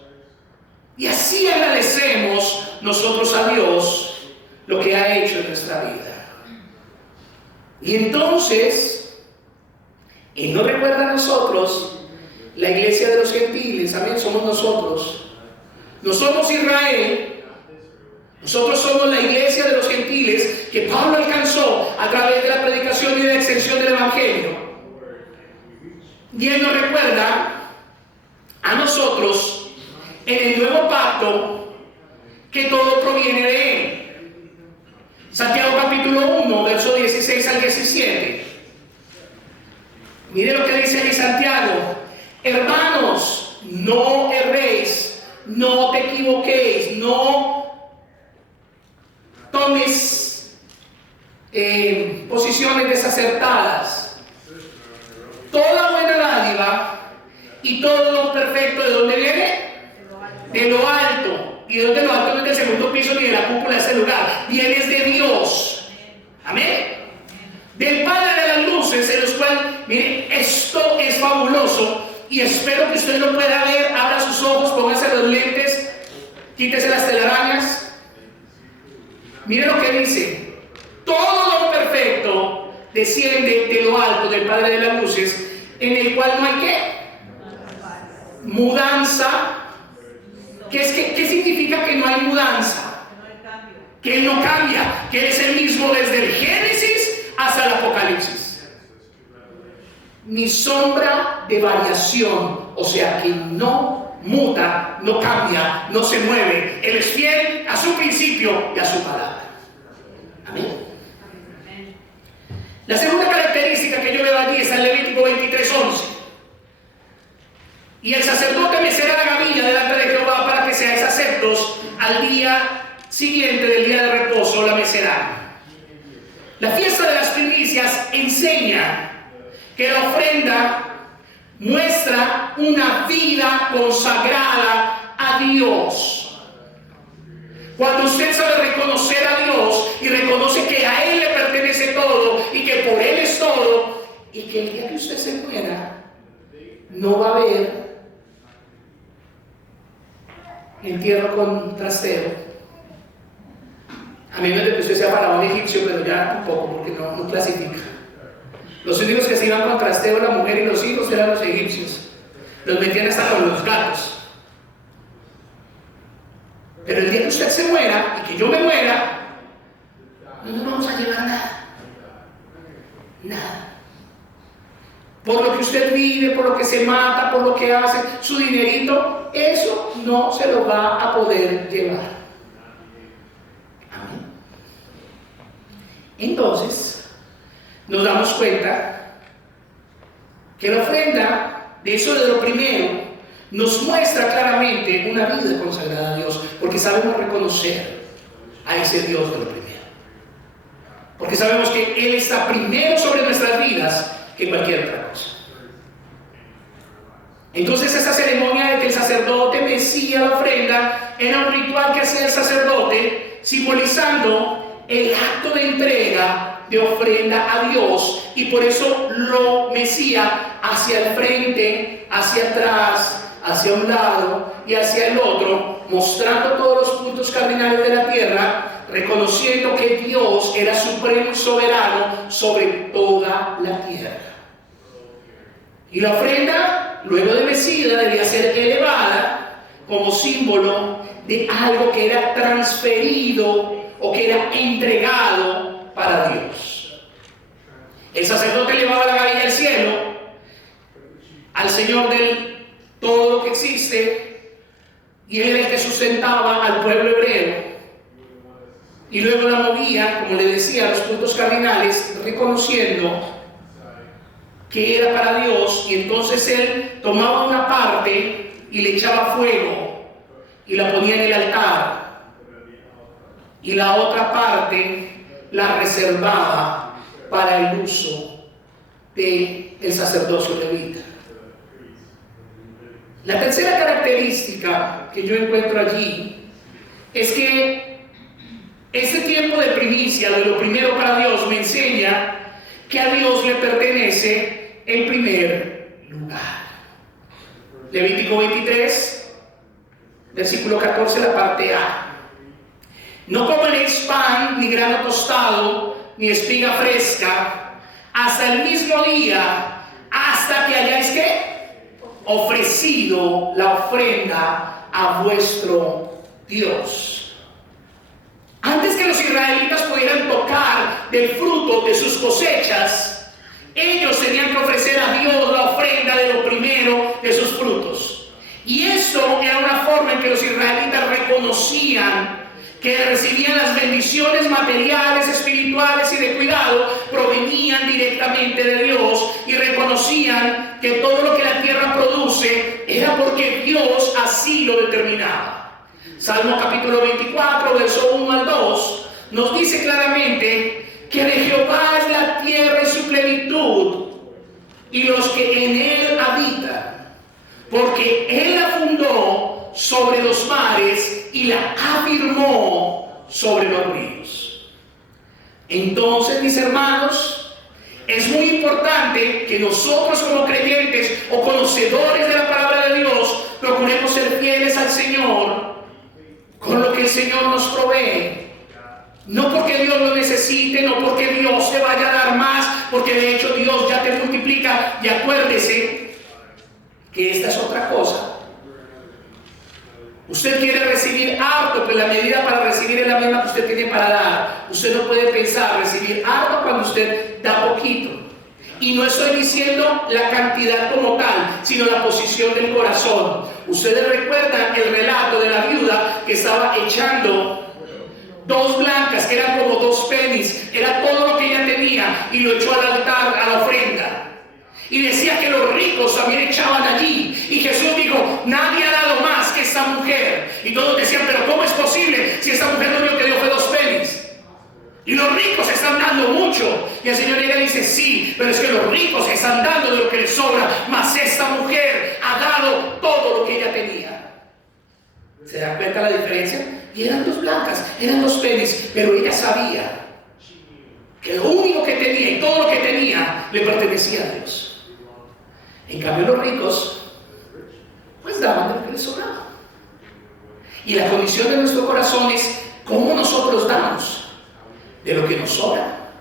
Y así agradecemos nosotros a Dios lo que ha hecho en nuestra vida. Y entonces, Él nos recuerda a nosotros, la iglesia de los gentiles, amén, somos nosotros. No somos Israel, nosotros somos la iglesia de los gentiles que Pablo alcanzó a través de la predicación y de la extensión del Evangelio. Y Él nos recuerda a nosotros en el nuevo pacto que todo proviene de Él. Santiago capítulo 1, verso 16 al 17. Mire lo que dice aquí Santiago: hermanos, no erréis, no te equivoquéis, no tomes posiciones desacertadas. Toda buena dádiva y todo lo perfecto, ¿de dónde viene? De lo alto. Y de lo alto no es del segundo piso ni de la cúpula de ese lugar. Vienes de Dios. Amén. Del Padre de las luces, en los cuales, mire, esto es fabuloso. Y espero que usted lo pueda ver. Abra sus ojos, póngase los lentes, quítese las telarañas. Mire lo que dice: todo lo perfecto desciende de lo alto, del Padre de las luces, en el cual no hay ¿qué? Mudanza. ¿Qué significa que no hay mudanza? Que Él no cambia, que Él es el mismo desde el Génesis hasta el Apocalipsis. Ni sombra de variación, o sea que no muta, no cambia, no se mueve. Él es fiel a su principio y a su palabra. Amén. La segunda característica que yo veo allí es en Levítico 23:11. Y el sacerdote mecerá la gavilla delante de Jehová para que seáis aceptos al día siguiente del día de reposo, la mecerá. La fiesta de las primicias enseña que la ofrenda muestra una vida consagrada a Dios. Cuando usted sabe reconocer a Dios y reconoce que a Él le pertenece todo y que por Él es todo, y que el día que usted se muera no va a haber entierro con trasteo, a menos de que usted sea faraón egipcio, pero ya tampoco, porque no clasifica. Los únicos que se iban con trasteo, la mujer y los hijos, eran los egipcios. Los metían hasta con los gatos. Pero el día que usted se muera y que yo me muera, no nos vamos a llevar nada. Nada. Por lo que usted vive, por lo que se mata, por lo que hace, su dinerito, eso no se lo va a poder llevar. Amén. Entonces, nos damos cuenta que la ofrenda de eso de lo primero nos muestra claramente una vida consagrada a Dios, porque sabemos reconocer a ese Dios de lo primero. Porque sabemos que Él está primero sobre nuestras vidas que cualquier otra cosa. Entonces esa ceremonia de que el sacerdote mecía la ofrenda era un ritual que hacía el sacerdote, simbolizando el acto de entrega de ofrenda a Dios, y por eso lo mecía hacia el frente, hacia atrás, hacia un lado y hacia el otro, mostrando todos los puntos cardinales de la tierra, reconociendo que Dios era supremo y soberano sobre toda la tierra. Y la ofrenda, luego de mecida, debía ser elevada como símbolo de algo que era transferido o que era entregado para Dios. El sacerdote elevaba la gavilla al cielo, al Señor del todo lo que existe, y él era el que sustentaba al pueblo hebreo, y luego la movía, como le decía, a los puntos cardinales, reconociendo que era para Dios, y entonces él tomaba una parte y le echaba fuego y la ponía en el altar, y la otra parte la reservaba para el uso del sacerdocio levita. La tercera característica que yo encuentro allí es que este tiempo de primicia, de lo primero para Dios, me enseña que a Dios le pertenece en primer lugar. Levítico 23, versículo 14, la parte A. No comeréis pan, ni grano tostado, ni espiga fresca, hasta el mismo día, hasta que hayáis ¿qué? Ofrecido la ofrenda a vuestro Dios. Antes que los israelitas pudieran tocar del fruto de sus cosechas, ellos tenían que ofrecer a Dios la ofrenda de lo primero de sus frutos. Y esto era una forma en que los israelitas reconocían que recibían las bendiciones materiales, espirituales y de cuidado, provenían directamente de Dios, y reconocían que todo lo que la tierra produce era porque Dios así lo determinaba. Salmo capítulo 24, verso 1 al 2, nos dice claramente que de Jehová es la tierra y su plenitud, y los que en él habitan, porque él la fundó sobre los mares y la afirmó sobre los ríos. Entonces, mis hermanos, es muy importante que nosotros como creyentes o conocedores de la palabra de Dios procuremos ser fieles al Señor con lo que el Señor nos provee. No porque Dios lo necesite, no porque Dios te vaya a dar más, porque de hecho Dios ya te multiplica. Y acuérdese que esta es otra cosa. Usted quiere recibir harto, pero la medida para recibir es la misma que usted tiene para dar. Usted no puede pensar recibir harto cuando usted da poquito. Y no estoy diciendo la cantidad como tal, sino la posición del corazón. Ustedes recuerdan el relato de la viuda que estaba echando 2 blancas, que eran como 2 pennies, era todo lo que ella tenía, y lo echó al altar, a la ofrenda. Y decía que los ricos también echaban allí. Y Jesús dijo, nadie ha dado más que esta mujer. Y todos decían, pero ¿cómo es posible si esta mujer lo único que dio fue 2 pennies? Y los ricos están dando mucho. Y el Señor llega y dice, sí, pero es que los ricos están dando de lo que les sobra, mas esta mujer ha dado todo lo que ella tenía. ¿Se dan cuenta la diferencia? Y eran 2 blancas, eran 2 pennies, pero ella sabía que lo único que tenía y todo lo que tenía le pertenecía a Dios. En cambio, los ricos pues daban de lo que les sobraba. Y la condición de nuestro corazón es cómo nosotros damos de lo que nos sobra,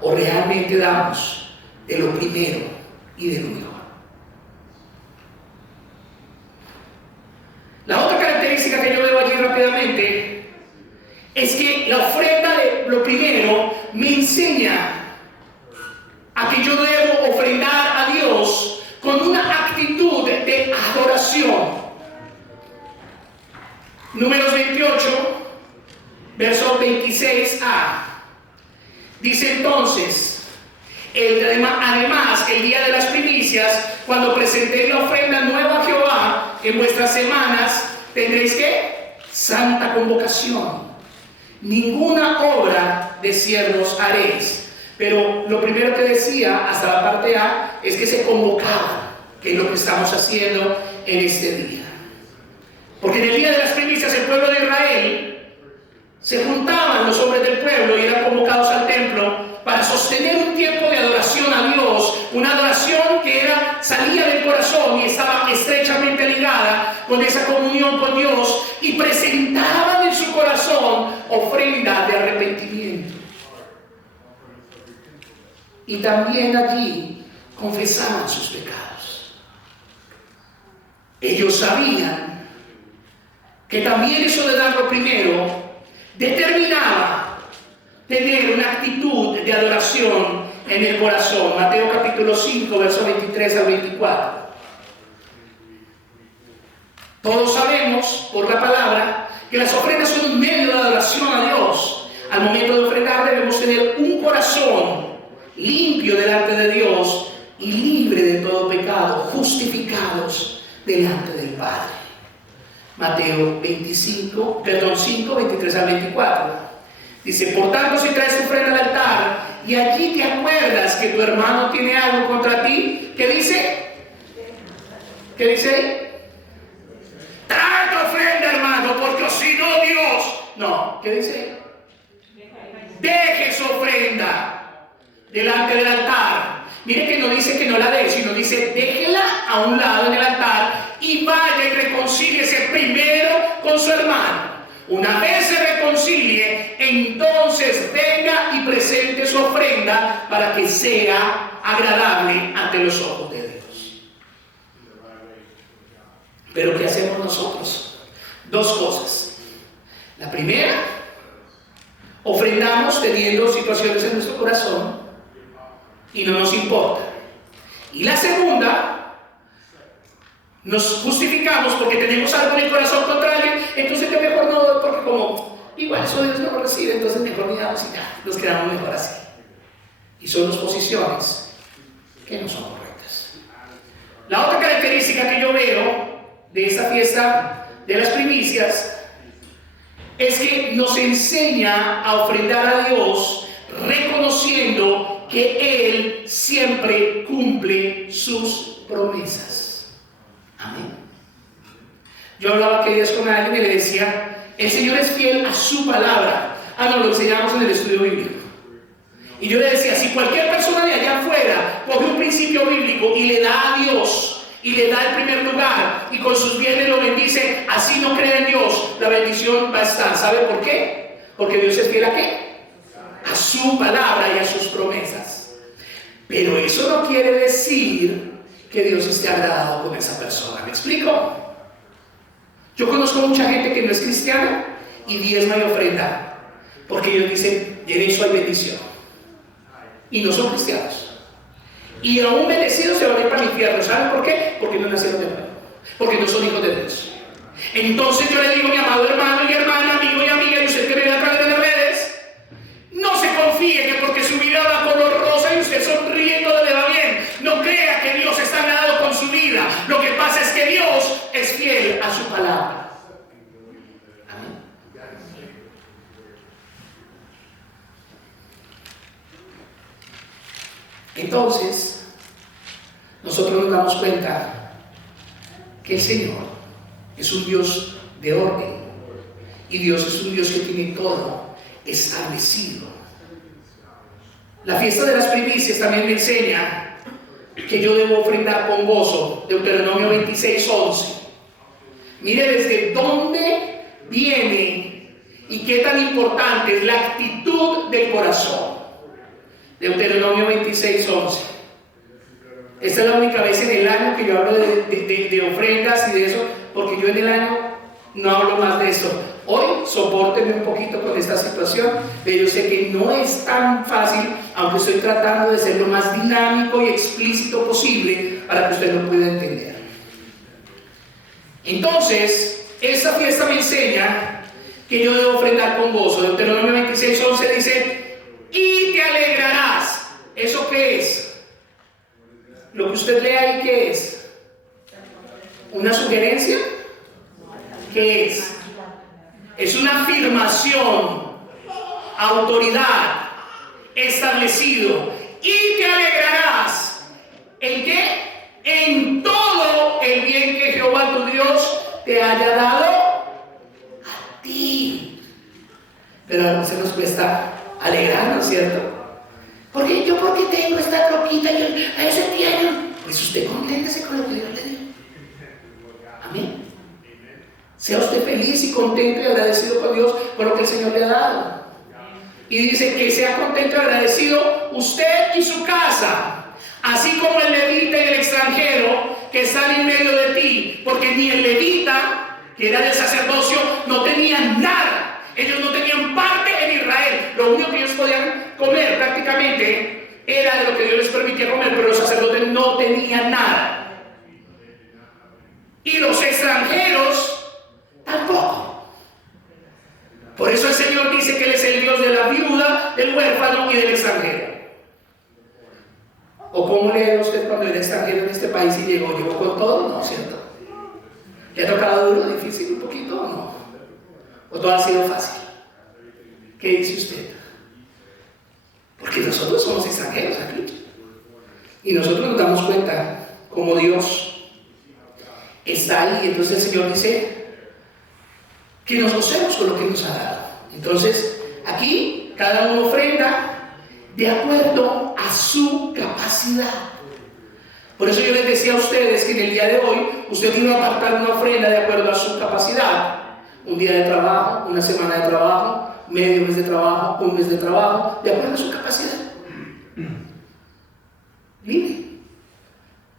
o realmente damos de lo primero y de lo mejor. La otra característica que yo veo allí rápidamente es que la ofrenda de lo primero me enseña a que yo debo ofrendar a Dios con una actitud de adoración. Números 28, verso 26a. Dice entonces, además, el día de las primicias, cuando presentéis la ofrenda nueva a Jehová, en vuestras semanas tendréis ¿qué? Santa convocación. Ninguna obra de siervos haréis. Pero lo primero que decía, hasta la parte A, es que se convocaban. que es lo que estamos haciendo en este día. Porque en el día de las primicias el pueblo de Israel se juntaban, los hombres del pueblo, y eran convocados al templo para sostener un tiempo de adoración a Dios, una adoración que salía del corazón y estaba estrechamente ligada con esa comunión con Dios, y presentaban en su corazón ofrenda de arrepentimiento. Y también allí confesaban sus pecados. Ellos sabían que también eso de dar lo primero determinaba tener una actitud de adoración en el corazón. Mateo capítulo 5, versos 23 al 24. Todos sabemos por la palabra que las ofrendas son un medio de adoración a Dios. Al momento de ofrendar debemos tener un corazón limpio delante de Dios y libre de todo pecado, justificados delante del Padre. Mateo 5, 23 al 24. Dice: por tanto, si traes tu ofrenda al altar y allí te acuerdas que tu hermano tiene algo contra ti, ¿qué dice? ¿Qué dice ahí? Trae tu ofrenda, hermano, porque si no, Dios. No, ¿qué dice ahí? Deje su ofrenda delante del altar. Mire que no dice que no la deje, sino dice déjela a un lado en el altar y vaya y reconcíliese primero con su hermano. Una vez se reconcilie, entonces venga y presente su ofrenda para que sea agradable ante los ojos de Dios. Pero ¿qué hacemos nosotros? Dos cosas. La primera, ofrendamos teniendo situaciones en nuestro corazón y no nos importa. Y la segunda, nos justificamos porque tenemos algo en el corazón contra alguien, entonces yo mejor no, porque como igual eso Dios no lo recibe, entonces mejor miramos y ya, nos quedamos mejor así. Y son dos posiciones que no son correctas. La otra característica que yo veo de esta fiesta de las primicias es que nos enseña a ofrendar a Dios reconociendo que Él siempre cumple sus promesas. Amén. Yo hablaba aquellos días con alguien y le decía: el Señor es fiel a su palabra. No, lo enseñamos en el estudio bíblico. Y yo le decía: si cualquier persona de allá afuera coge un principio bíblico y le da a Dios y le da el primer lugar y con sus bienes lo bendice, así no cree en Dios, la bendición va a estar. ¿Sabe por qué? Porque Dios es fiel a ¿qué? A su palabra y a sus promesas. Pero eso no quiere decir que Dios esté agradado con esa persona. ¿Me explico? Yo conozco mucha gente que no es cristiana y diezma y ofrenda, porque ellos dicen: en eso hay bendición, y no son cristianos, y aún bendecidos se van a ir para el infierno. ¿Saben por qué? Porque no nacieron de nuevo, porque no son hijos de Dios. Entonces yo le digo, mi amado hermano y hermana, amigo y amiga, y usted que me ve a través de las redes, no se confíe que porque su vida va color rosa y usted sonriendo le va bien, no crea que Dios está agradado con su vida. Lo que pasa es que Dios es fiel a su palabra. Amén. Entonces, nosotros nos damos cuenta que el Señor es un Dios de orden, y Dios es un Dios que tiene todo establecido. La fiesta de las primicias también me enseña que yo debo ofrendar con gozo. Deuteronomio 26:11. Mire desde dónde viene y qué tan importante es la actitud del corazón. Deuteronomio 26:11. Esta es la única vez en el año que yo hablo de ofrendas y de eso, porque yo en el año no hablo más de eso. Hoy sopórtenme un poquito con esta situación, pero yo sé que no es tan fácil, aunque estoy tratando de ser lo más dinámico y explícito posible para que usted lo pueda entender. Entonces, esta fiesta me enseña que yo debo ofrendar con gozo. Deuteronomio 26:11 dice: y te alegrarás. ¿Eso qué es? Lo que usted lee ahí, ¿qué es? ¿Una sugerencia? ¿Qué es? Es una afirmación, autoridad, establecido. Y te alegrarás. ¿En qué? En todo cuesta alegrarnos, ¿cierto? Porque tengo esta troquita y a ese tiene. Pues usted conténtese con lo que Dios le dio. Amén. Sea usted feliz y contento y agradecido con Dios por lo que el Señor le ha dado. Y dice que sea contento y agradecido usted y su casa, así como el levita y el extranjero que están en medio de ti, porque ni el levita, que era del sacerdocio, no tenían nada. Ellos no tenían parte en Israel. Lo único que ellos podían comer prácticamente era de lo que Dios les permitía comer, pero los sacerdotes no tenían nada. Y los extranjeros tampoco. Por eso el Señor dice que Él es el Dios de la viuda, del huérfano y del extranjero. ¿O cómo lee usted cuando era extranjero en este país y llegó con todo? No, ¿cierto? ¿Le ha tocado duro, difícil, un poquito o no? ¿O todo ha sido fácil? ¿Qué dice usted? Porque nosotros somos extranjeros aquí. Y nosotros nos damos cuenta como Dios está ahí. Entonces el Señor dice que nos gocemos con lo que nos ha dado. Entonces, aquí cada uno ofrenda de acuerdo a su capacidad. Por eso yo les decía a ustedes que en el día de hoy usted iba a apartar una ofrenda de acuerdo a su capacidad. Un día de trabajo, una semana de trabajo, medio mes de trabajo, un mes de trabajo, de acuerdo a su capacidad. Libre.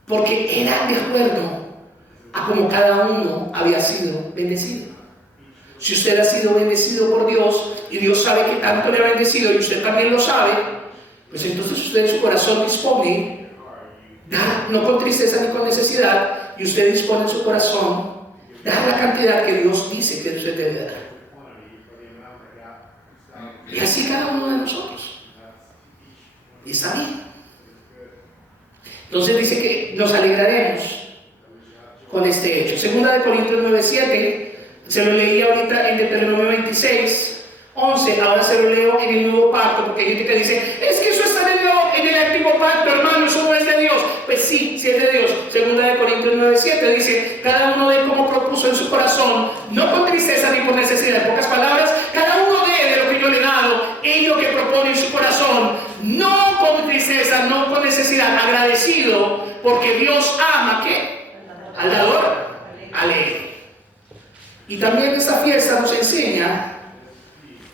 Porque era de acuerdo a como cada uno había sido bendecido. Si usted ha sido bendecido por Dios y Dios sabe que tanto le ha bendecido y usted también lo sabe, pues entonces usted en su corazón dispone, dar, no con tristeza ni con necesidad, y usted dispone en su corazón dar la cantidad que Dios dice que usted debe dar. Y así cada uno de nosotros. Y está bien. Entonces dice que nos alegraremos con este hecho. Segunda de Corintios 9:7. Se lo leí ahorita en Deuteronomio 26:11. Ahora se lo leo en el Nuevo Pacto, porque hay gente que dice, es que eso está en el Antiguo Pacto, hermano, eso no es de Dios. Pues sí, sí es de Dios. Segunda de Corintios 9:7 dice, cada uno dé como propuso en su corazón, no con tristeza ni por necesidad. En pocas palabras, cada uno dé de lo que yo le he dado, en lo que propone en su corazón, no con tristeza, no con necesidad, agradecido, porque Dios ama, ¿qué? Al dador alegre. Y también esta fiesta nos enseña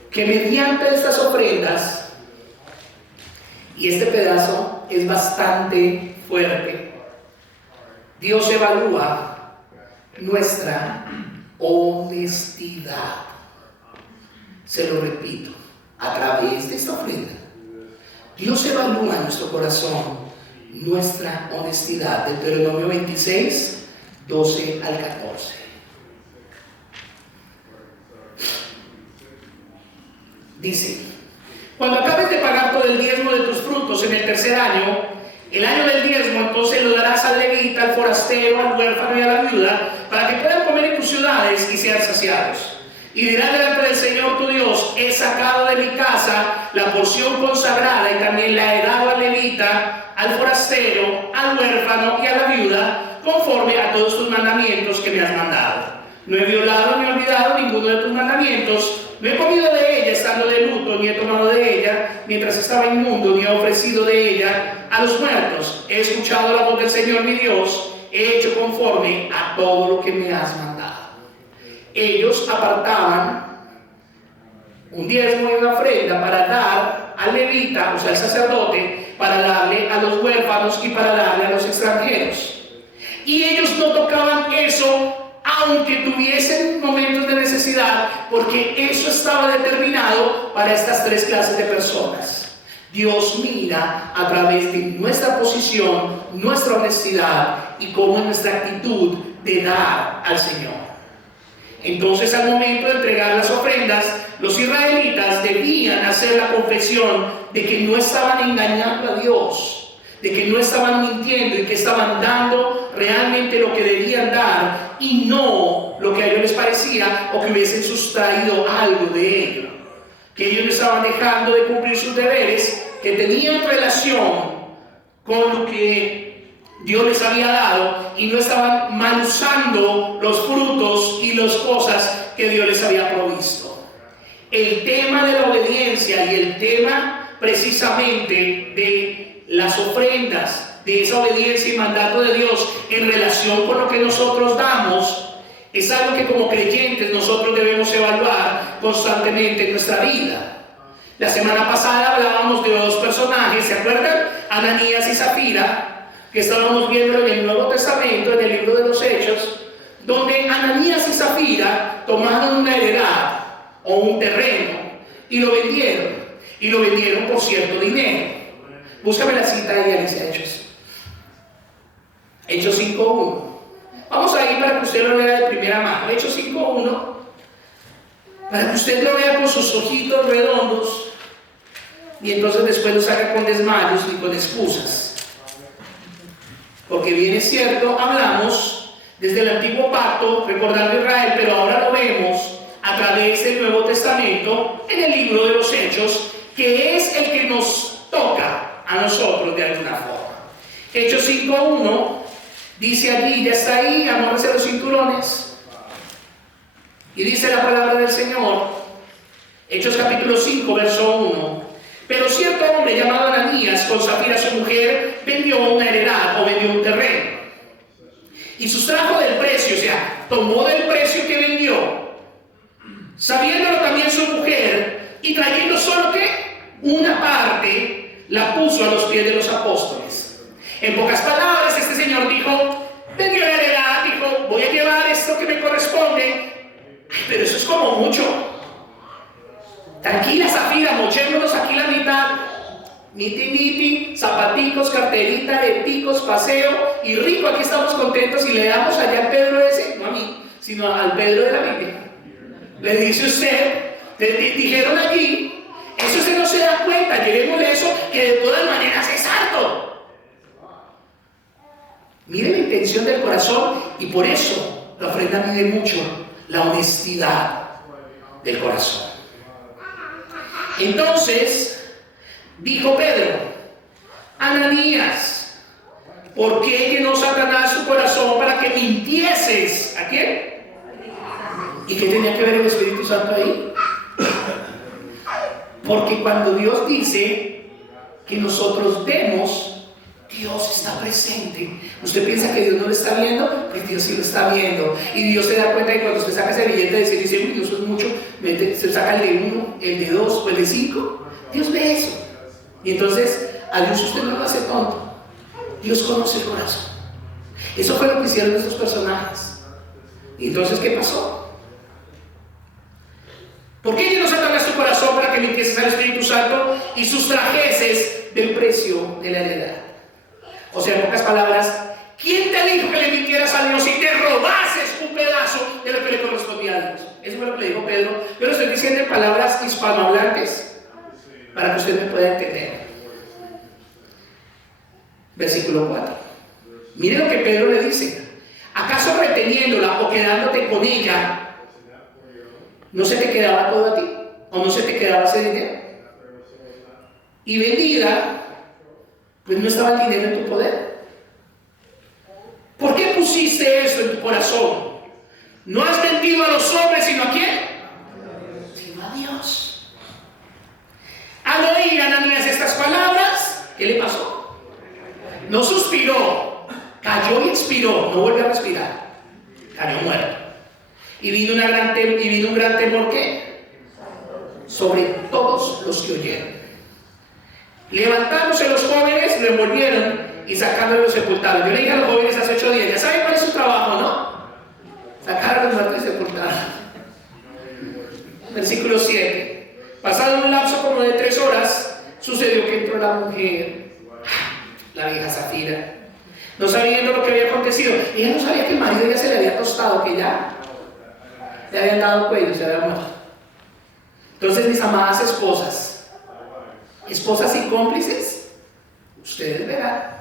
que mediante estas ofrendas, y este pedazo es bastante fuerte, Dios evalúa nuestra honestidad. Se lo repito, a través de esta ofrenda, Dios evalúa en nuestro corazón nuestra honestidad. Deuteronomio 26:12 al 14. Dice, cuando acabes de pagar todo el diezmo de tus frutos en el tercer año, el año del diezmo, entonces lo darás al levita, al forastero, al huérfano y a la viuda, para que puedan comer en tus ciudades y sean saciados. Y dirás delante del Señor tu Dios, he sacado de mi casa la porción consagrada y también la he dado al levita, al forastero, al huérfano y a la viuda, conforme a todos tus mandamientos que me has mandado. No he violado ni olvidado ninguno de tus mandamientos. No he comido de ella estando de luto, ni he tomado de ella mientras estaba inmundo, ni he ofrecido de ella a los muertos. He escuchado la voz del Señor mi Dios, he hecho conforme a todo lo que me has mandado. Ellos apartaban un diezmo y una ofrenda para dar al levita, o sea, al sacerdote, para darle a los huérfanos y para darle a los extranjeros. Y ellos no tocaban eso, aunque tuviesen momentos de necesidad, porque eso estaba determinado para estas tres clases de personas. Dios mira a través de nuestra posición, nuestra honestidad y cómo es nuestra actitud de dar al Señor. Entonces, al momento de entregar las ofrendas, los israelitas debían hacer la confesión de que no estaban engañando a Dios, de que no estaban mintiendo y que estaban dando realmente lo que debían dar y no lo que a ellos les parecía o que hubiesen sustraído algo de ello, que ellos no estaban dejando de cumplir sus deberes que tenían relación con lo que Dios les había dado y no estaban mal usando los frutos y las cosas que Dios les había provisto. el tema de la obediencia y el tema precisamente de las ofrendas, de esa obediencia y mandato de Dios en relación con lo que nosotros damos, es algo que como creyentes nosotros debemos evaluar constantemente en nuestra vida. La semana pasada hablábamos de dos personajes, ¿se acuerdan? Ananías y Zafira, que estábamos viendo en el Nuevo Testamento, en el libro de los Hechos, donde Ananías y Zafira tomaron una heredad o un terreno y lo vendieron por cierto dinero. Búscame la cita ahí, Alicia, Hechos 5.1. Vamos a ir para que usted lo lea de primera mano. Hechos 5.1, para que usted lo vea con sus ojitos redondos y entonces después lo saque con desmayos ni con excusas. Porque bien es cierto, hablamos desde el antiguo pacto, recordando Israel, pero ahora lo vemos a través del Nuevo Testamento en el libro de los Hechos, que es el que nos toca a nosotros de alguna forma. Hechos 5.1 dice allí, ya está ahí, amárrense los cinturones, y dice la palabra del Señor, Hechos capítulo 5, verso 1. Pero cierto hombre llamado Ananías, con Zafira su mujer, vendió una heredad o vendió un terreno, y sustrajo del precio, o sea, tomó del precio que vendió, sabiéndolo también su mujer, y trayendo solo que una parte, la puso a los pies de los apóstoles. En pocas palabras, este señor dijo, vendió la heredad, dijo, voy a llevar esto que me corresponde. Ay, pero eso es como mucho. Tranquila, Zafira, mochémonos aquí la mitad. Miti, zapaticos, carterita, lenticos, paseo y rico, aquí estamos contentos y le damos allá al Pedro ese, no a mí, sino al Pedro de la Biblia. Le dice usted, dijeron allí, eso usted no se da cuenta, llevémosle eso que de todas maneras es harto. Mire la intención del corazón, y por eso la ofrenda mide mucho la honestidad del corazón. Entonces dijo Pedro, Ananías, ¿por qué llenó Satanás tu corazón para que mintieses? ¿A quién? ¿Y qué tenía que ver el Espíritu Santo ahí? Porque cuando Dios dice que nosotros demos, Dios está presente. Usted piensa que Dios no lo está viendo, pues Dios sí lo está viendo. Y Dios se da cuenta que cuando usted saca ese billete de 100 y dice, uy, eso es mucho, se saca el de 1, el de 2 o el de 5. Dios ve eso. Y entonces, a Dios usted no lo hace tonto. Dios conoce el corazón. Eso fue lo que hicieron estos personajes. Y entonces, ¿qué pasó? ¿Por qué llenó Satanás tu corazón para que mintieses al Espíritu Santo y sustrajeses del precio de la heredad? O sea, en pocas palabras, ¿quién te dijo que le mintieras a Dios y te robases un pedazo de lo que le correspondía a Dios? Eso fue lo que le dijo Pedro. Yo lo estoy diciendo en palabras hispanohablantes para que usted me pueda entender. Versículo 4. Mire lo que Pedro le dice. ¿Acaso reteniéndola o quedándote con ella, no se te quedaba todo a ti? ¿O no se te quedaba ese dinero? Y vendida, pues no estaba el dinero en tu poder. ¿Por qué pusiste eso en tu corazón? No has mentido a los hombres, sino a quién? Sino a Dios. Al oír a Ananías estas palabras, ¿qué le pasó? No suspiró, cayó y expiró, no volvió a respirar, cayó muerto. Y vino un gran temor, ¿qué? Sobre todos los que oyeron. Levantándose los jóvenes, lo envolvieron y sacándolo lo sepultaron. Yo le dije a los jóvenes hace 8 días, ya saben cuál es su trabajo, ¿no? Sacar a los muertos y sepultar. Versículo 7. Pasado un lapso como de 3 horas, sucedió que entró la mujer, la vieja Zafira, no sabiendo lo que había acontecido. Ella no sabía que el marido ya se le había tostado, que ya le habían dado cuello, se había muerto. Entonces, mis amadas esposas y cómplices, ustedes verán.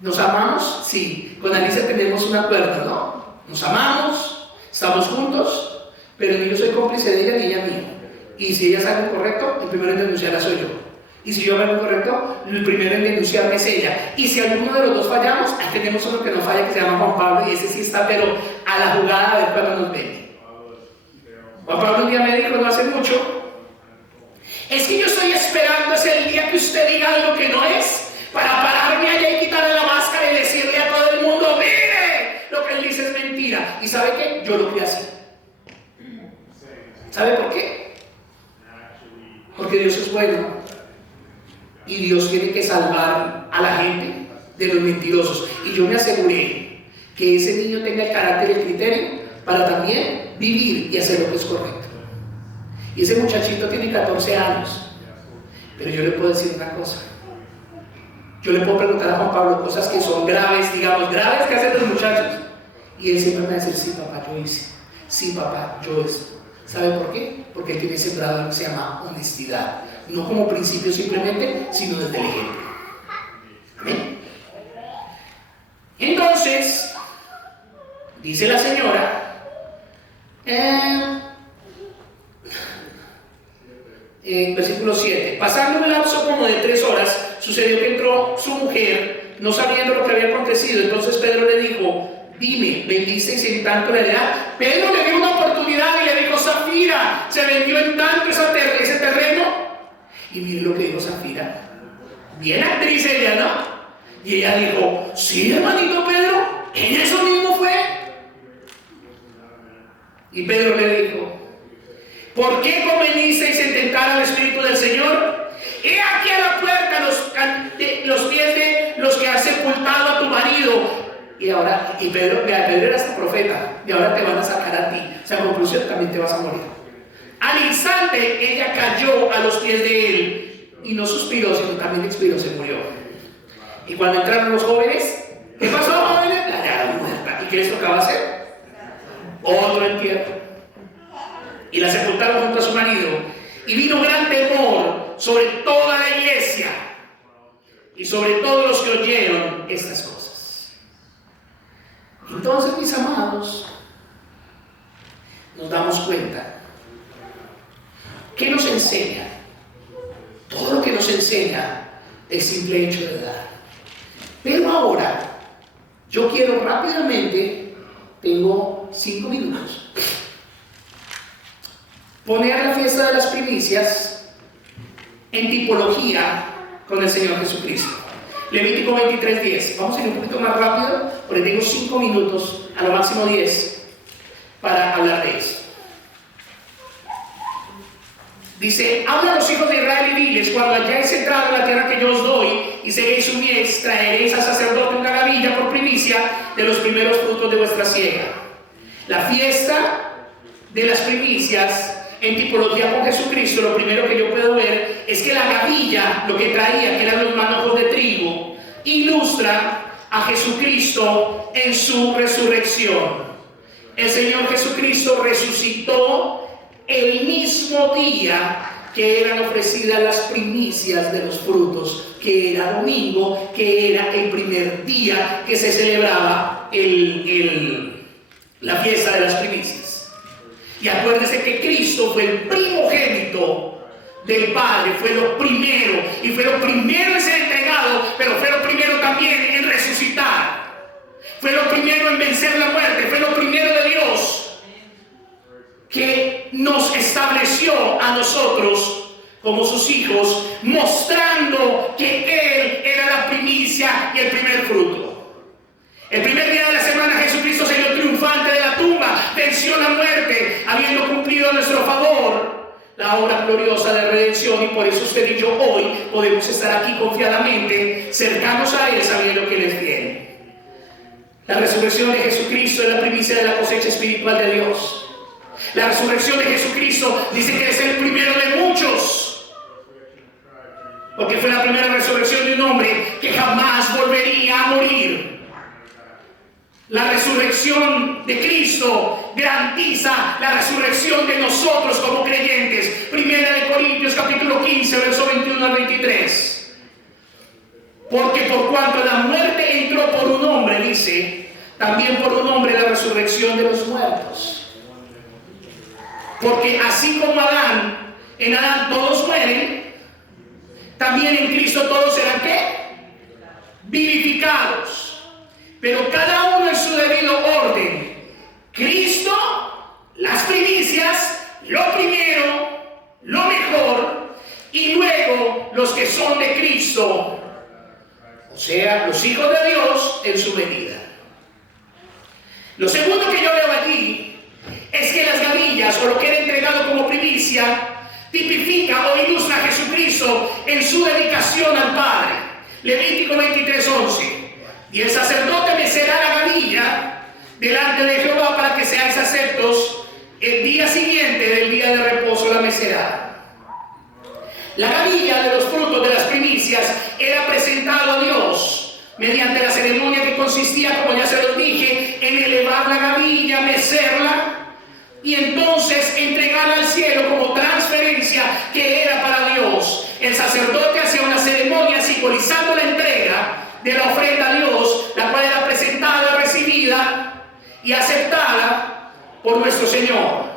¿Nos amamos? Sí. Con Alicia tenemos un acuerdo, ¿no? Nos amamos, estamos juntos, pero ni yo soy cómplice de ella ni ella mío. Y si ella hace algo incorrecto, el primero en denunciarla soy yo. Y si yo hago algo incorrecto, el primero en denunciarme es ella. Y si alguno de los dos fallamos, ahí tenemos uno que no falla, que se llama Juan Pablo, y ese sí está, pero a la jugada a ver cuándo nos ven. Juan Pablo un día me dijo, no hace mucho, es que yo estoy esperando ese el día que usted diga algo que no es, para pararme allá y quitarle la máscara y decirle a todo el mundo, mire, lo que él dice es mentira. ¿Y sabe qué? Yo lo fui a hacer. ¿Sabe por qué? Porque Dios es bueno y Dios tiene que salvar a la gente de los mentirosos. Y yo me aseguré que ese niño tenga el carácter y el criterio para también vivir y hacer lo que es correcto. Y ese muchachito tiene 14 años, pero yo le puedo decir una cosa. Yo le puedo preguntar a Juan Pablo cosas que son graves, digamos, graves que hacen los muchachos. Y él siempre me va a decir, sí papá, yo hice. Sí papá, yo hice. ¿Sabe por qué? Porque él tiene sembrado lo que se llama honestidad. No como principio simplemente, sino desde el ejemplo. ¿Amén? Entonces, dice la señora, versículo 7, pasando un lapso como de 3 horas, sucedió que entró su mujer, no sabiendo lo que había acontecido. Entonces Pedro le dijo, dime, ¿vendisteis en tanto la heredad? Pedro le dio una oportunidad y le dijo, Zafira, ¿se vendió en tanto ese terreno? Y mire lo que dijo Zafira, bien actriz ella, ¿no? Y ella dijo, sí, hermanito Pedro, en eso mismo fue. Y Pedro le dijo, ¿por qué convenisteis en tentar al Espíritu del Señor? He aquí a la puerta los pies de los que han sepultado a tu marido. Y Pedro era hasta profeta, y ahora te van a sacar a ti. O sea, en conclusión, también te vas a morir. Al instante, ella cayó a los pies de él, y no suspiró, sino también expiró, se murió. Y cuando entraron los jóvenes, ¿qué pasó, jóvenes? La hallaron muerta. ¿Y qué les tocaba hacer? Otro entierro. Y la sepultaron junto a su marido. Y vino gran temor sobre toda la iglesia y sobre todos los que oyeron estas cosas. Entonces, mis amados, nos damos cuenta. ¿Qué nos enseña? Todo lo que nos enseña el simple hecho de dar. Pero ahora, yo quiero rápidamente, tengo 5 minutos, poner la fiesta de las primicias en tipología con el Señor Jesucristo. Levítico 23:10. Vamos a ir un poquito más rápido, porque tengo 5 minutos, a lo máximo 10, para hablar de eso. Dice, habla a los hijos de Israel y diles, cuando hayáis entrado en la tierra que yo os doy, y seréis su mies, traeréis al sacerdote una gavilla por primicia de los primeros frutos de vuestra siega. La fiesta de las primicias, en tipología con Jesucristo, lo primero que yo puedo ver es que la gavilla, lo que traía, que eran los manojos de trigo, ilustra a Jesucristo en su resurrección. El Señor Jesucristo resucitó el mismo día que eran ofrecidas las primicias de los frutos, que era domingo, que era el primer día que se celebraba la fiesta de las primicias. Y acuérdense que Cristo fue el primogénito del Padre, fue lo primero, y fue lo primero en ser entregado, pero fue lo primero también en resucitar, fue lo primero en vencer la muerte, fue lo primero de Dios que nos estableció a nosotros como sus hijos, mostrando que Él era la primicia y el primer fruto. El primer día de la semana Jesucristo salió triunfante de la tumba, venció la muerte, habiendo cumplido a nuestro favor la obra gloriosa de redención, y por eso usted y yo hoy podemos estar aquí confiadamente, cercanos a Él, sabiendo que Él es fiel. La resurrección de Jesucristo es la primicia de la cosecha espiritual de Dios. La resurrección de Jesucristo dice que es el primero de muchos, porque fue la primera resurrección de un hombre que jamás volvería a morir. La resurrección de Cristo garantiza la resurrección de nosotros como creyentes. Primera de Corintios capítulo 15, verso 21 al 23. Porque por cuanto la muerte entró por un hombre, dice, también por un hombre la resurrección de los muertos. Porque así como en Adán todos mueren, también en Cristo todos serán ¿qué? Vivificados. Pero cada uno en su debido orden. Cristo, las primicias, lo primero, lo mejor, y luego los que son de Cristo, o sea, los hijos de Dios en su venida. Lo segundo que yo veo aquí es que las gavillas, o lo que era entregado como primicia, tipifica o ilustra a Jesucristo en su dedicación al Padre. Levítico 23:11. Y el sacerdote mecerá la gavilla delante de Jehová para que seáis aceptos. El día siguiente del día de reposo la mecerá. La gavilla de los frutos de las primicias era presentado a Dios mediante la ceremonia que consistía, como ya se los dije, en elevar la gavilla, mecerla y entonces entregarla al cielo como transferencia que era para Dios. El sacerdote hacía una ceremonia simbolizando la entrega de la ofrenda a Dios, la cual era presentada, recibida y aceptada por nuestro Señor.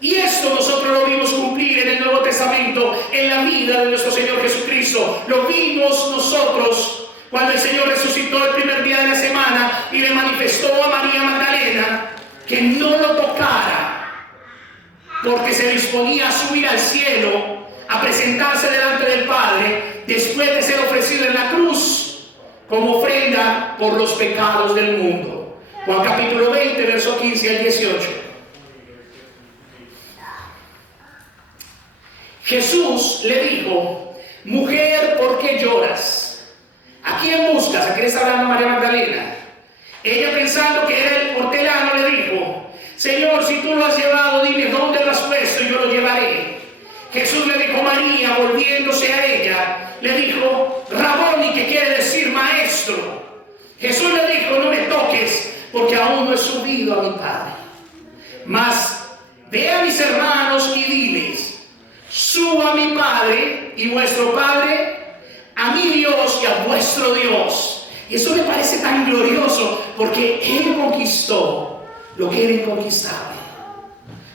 Y esto nosotros lo vimos cumplir en el Nuevo Testamento, en la vida de nuestro Señor Jesucristo. Lo vimos nosotros cuando el Señor resucitó el primer día de la semana y le manifestó a María Magdalena que no lo tocara, porque se disponía a subir al cielo, a presentarse delante del Padre, después de ser ofrecido en la cruz como ofrenda por los pecados del mundo. Juan capítulo 20, verso 15 al 18. Jesús le dijo: mujer, ¿por qué lloras? ¿A quién buscas? ¿A quién está hablando María Magdalena? Ella, pensando que era el hortelano, le dijo: Señor, si tú lo has llevado, dime dónde lo has puesto y yo lo llevaré. Jesús le dijo: María. Volviéndose a ella, le dijo: Raboni, que quiere decir maestro. Jesús le dijo: no me toques, porque aún no he subido a mi Padre. Mas ve a mis hermanos y diles: subo a mi Padre y vuestro Padre, a mi Dios y a vuestro Dios. Y eso me parece tan glorioso, porque Él conquistó lo que era inconquistable.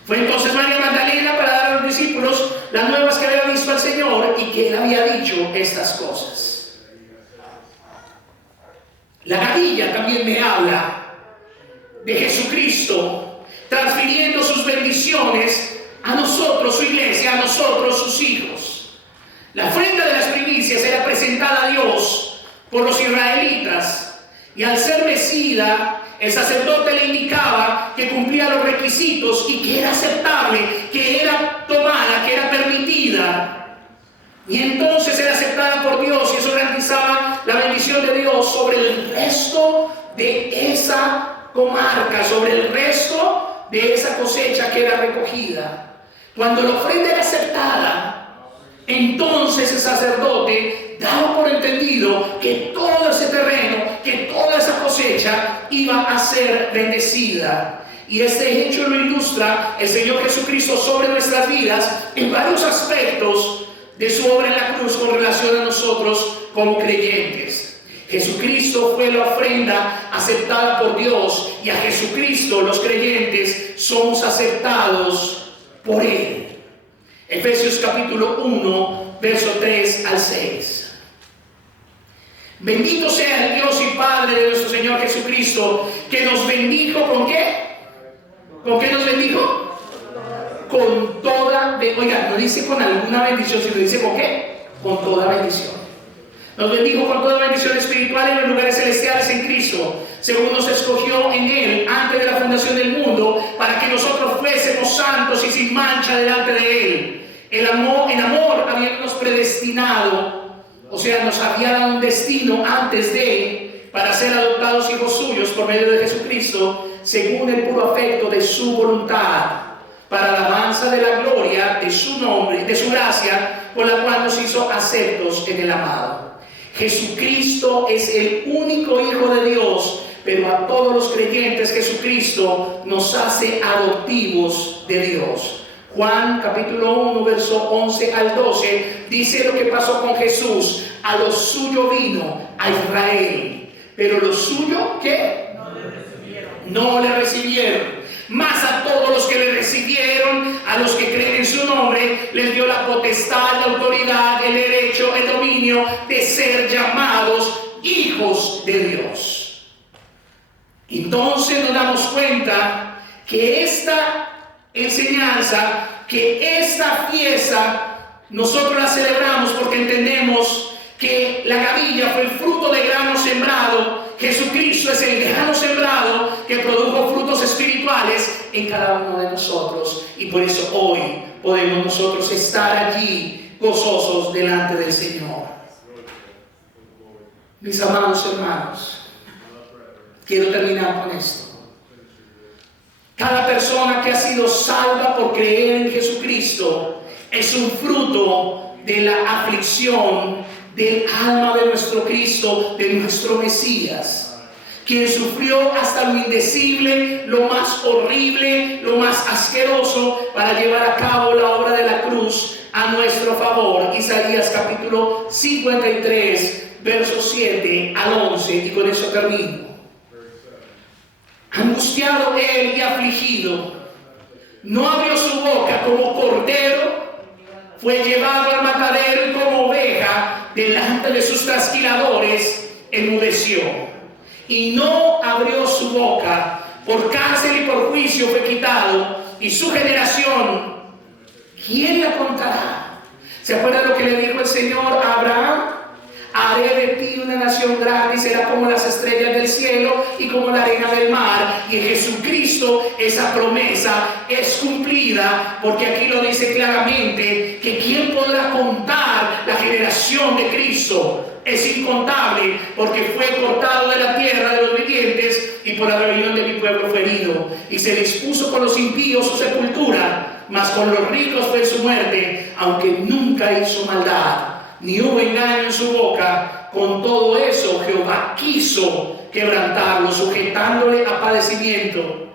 Fue entonces María Magdalena para dar a los discípulos las nuevas que había visto al Señor y que Él había dicho estas cosas. La gavilla también me habla de Jesucristo transfiriendo sus bendiciones a nosotros, su iglesia, a nosotros, sus hijos. La ofrenda de las primicias era presentada a Dios por los israelitas, y al ser mecida, el sacerdote le indicaba que cumplía los requisitos y que era aceptable, que era tomada, que era permitida, y entonces era aceptada por Dios, y eso garantizaba la bendición de Dios sobre el resto de esa comarca, sobre el resto de esa cosecha que era recogida. Cuando la ofrenda era aceptada, entonces el sacerdote daba por entendido que todo ese terreno, que toda esa cosecha iba a ser bendecida. Y este hecho lo ilustra el Señor Jesucristo sobre nuestras vidas en varios aspectos de su obra en la cruz con relación a nosotros como creyentes. Jesucristo fue la ofrenda aceptada por Dios, y a Jesucristo los creyentes somos aceptados por Él. Efesios capítulo 1, verso 3 al 6. Bendito sea el Dios y Padre de nuestro Señor Jesucristo, que nos bendijo ¿con qué? ¿Con qué nos bendijo? Con toda, oiga, no dice con alguna bendición, sino dice ¿con qué? Con toda bendición. Nos bendijo con toda bendición espiritual en los lugares celestiales en Cristo, según nos escogió en Él antes de la fundación del mundo, para que nosotros fuésemos santos y sin mancha delante de Él. En amor habíamos predestinado, o sea, nos había dado un destino antes de, para ser adoptados hijos suyos por medio de Jesucristo, según el puro afecto de su voluntad, para la alabanza de la gloria de su nombre, de su gracia, con la cual nos hizo aceptos en el amado. Jesucristo es el único Hijo de Dios, pero a todos los creyentes Jesucristo nos hace adoptivos de Dios. Juan capítulo 1, verso 11 al 12 dice lo que pasó con Jesús. A lo suyo vino, a Israel, pero lo suyo, ¿qué? No le recibieron. Mas a todos los que le recibieron, a los que creen en su nombre, les dio la potestad, la autoridad, el derecho, el dominio de ser llamados hijos de Dios. Entonces nos damos cuenta que esta enseñanza que esta fiesta nosotros la celebramos porque entendemos que la gavilla fue el fruto de grano sembrado. Jesucristo es el grano sembrado que produjo frutos espirituales en cada uno de nosotros, y por eso hoy podemos nosotros estar allí gozosos delante del Señor. Mis amados hermanos, quiero terminar con esto. Cada persona que ha sido salva por creer en Jesucristo es un fruto de la aflicción del alma de nuestro Cristo, de nuestro Mesías, quien sufrió hasta lo indecible, lo más horrible, lo más asqueroso, para llevar a cabo la obra de la cruz a nuestro favor. Isaías capítulo 53, versos 7 al 11, y con eso termino. Angustiado él y afligido, no abrió su boca, como cordero fue llevado al matadero, y como oveja delante de sus trasquiladores enmudeció. Y no abrió su boca, por cárcel y por juicio fue quitado. Y su generación, ¿quién la contará? ¿Se acuerdan lo que le dijo el Señor a Abraham? Haré de ti una nación grande, y será como las estrellas del cielo y como la arena del mar. Y en Jesucristo esa promesa es cumplida, porque aquí lo dice claramente, que ¿quién podrá contar la generación de Cristo? Es incontable, porque fue cortado de la tierra de los vivientes, y por la rebelión de mi pueblo fue herido. Y se dispuso con los impíos su sepultura, mas con los ricos fue su muerte, aunque nunca hizo maldad, ni hubo engaño en su boca. Con todo eso Jehová quiso quebrantarlo, sujetándole a padecimiento.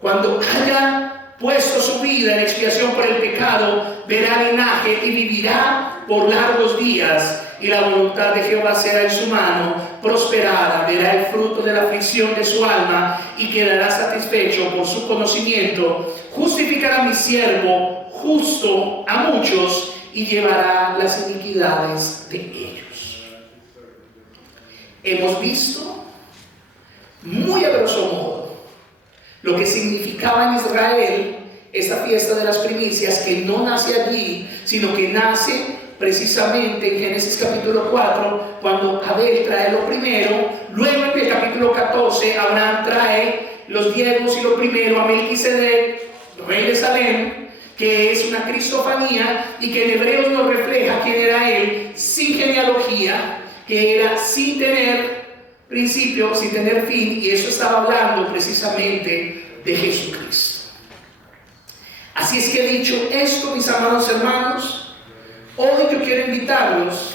Cuando haya puesto su vida en expiación por el pecado, verá linaje y vivirá por largos días. Y la voluntad de Jehová será en su mano prosperada. Verá el fruto de la aflicción de su alma y quedará satisfecho por su conocimiento. Justificará mi siervo justo a muchos, y llevará las iniquidades de ellos. Hemos visto muy a grosso modo lo que significaba en Israel esta fiesta de las primicias, que no nace allí, sino que nace precisamente en Génesis capítulo 4, cuando Abel trae lo primero. Luego en el capítulo 14 Abraham trae los diezmos y lo primero a Melquisedec, rey de Salem, que es una cristofanía, y que en Hebreos nos refleja quién era él, sin genealogía, que era sin tener principio, sin tener fin, y eso estaba hablando precisamente de Jesucristo. Así es que, dicho esto, mis amados hermanos, hoy yo quiero invitarlos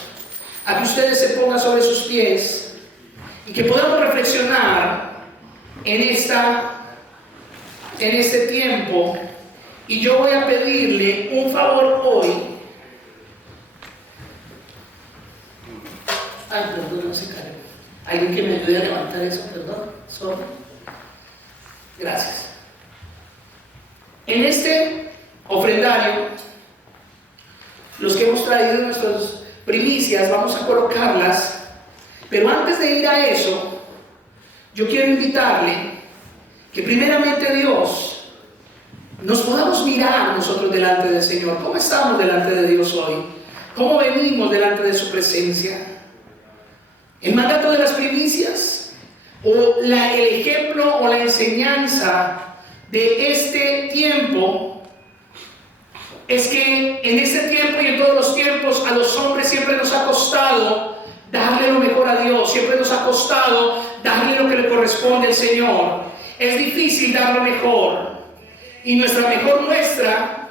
a que ustedes se pongan sobre sus pies y que podamos reflexionar en este tiempo. Y yo voy a pedirle un favor hoy. Ay, perdón, no se cae. Alguien que me ayude a levantar eso, perdón. Gracias. En este ofrendario, los que hemos traído nuestras primicias, vamos a colocarlas. Pero antes de ir a eso, yo quiero invitarle que primeramente Dios nos podamos mirar nosotros delante del Señor. ¿Cómo estamos delante de Dios hoy? ¿Cómo venimos delante de su presencia? El mandato de las primicias, o el ejemplo o la enseñanza de este tiempo, es que en este tiempo y en todos los tiempos a los hombres siempre nos ha costado darle lo mejor a Dios, siempre nos ha costado darle lo que le corresponde al Señor. Es difícil dar lo mejor. Y nuestra mejor muestra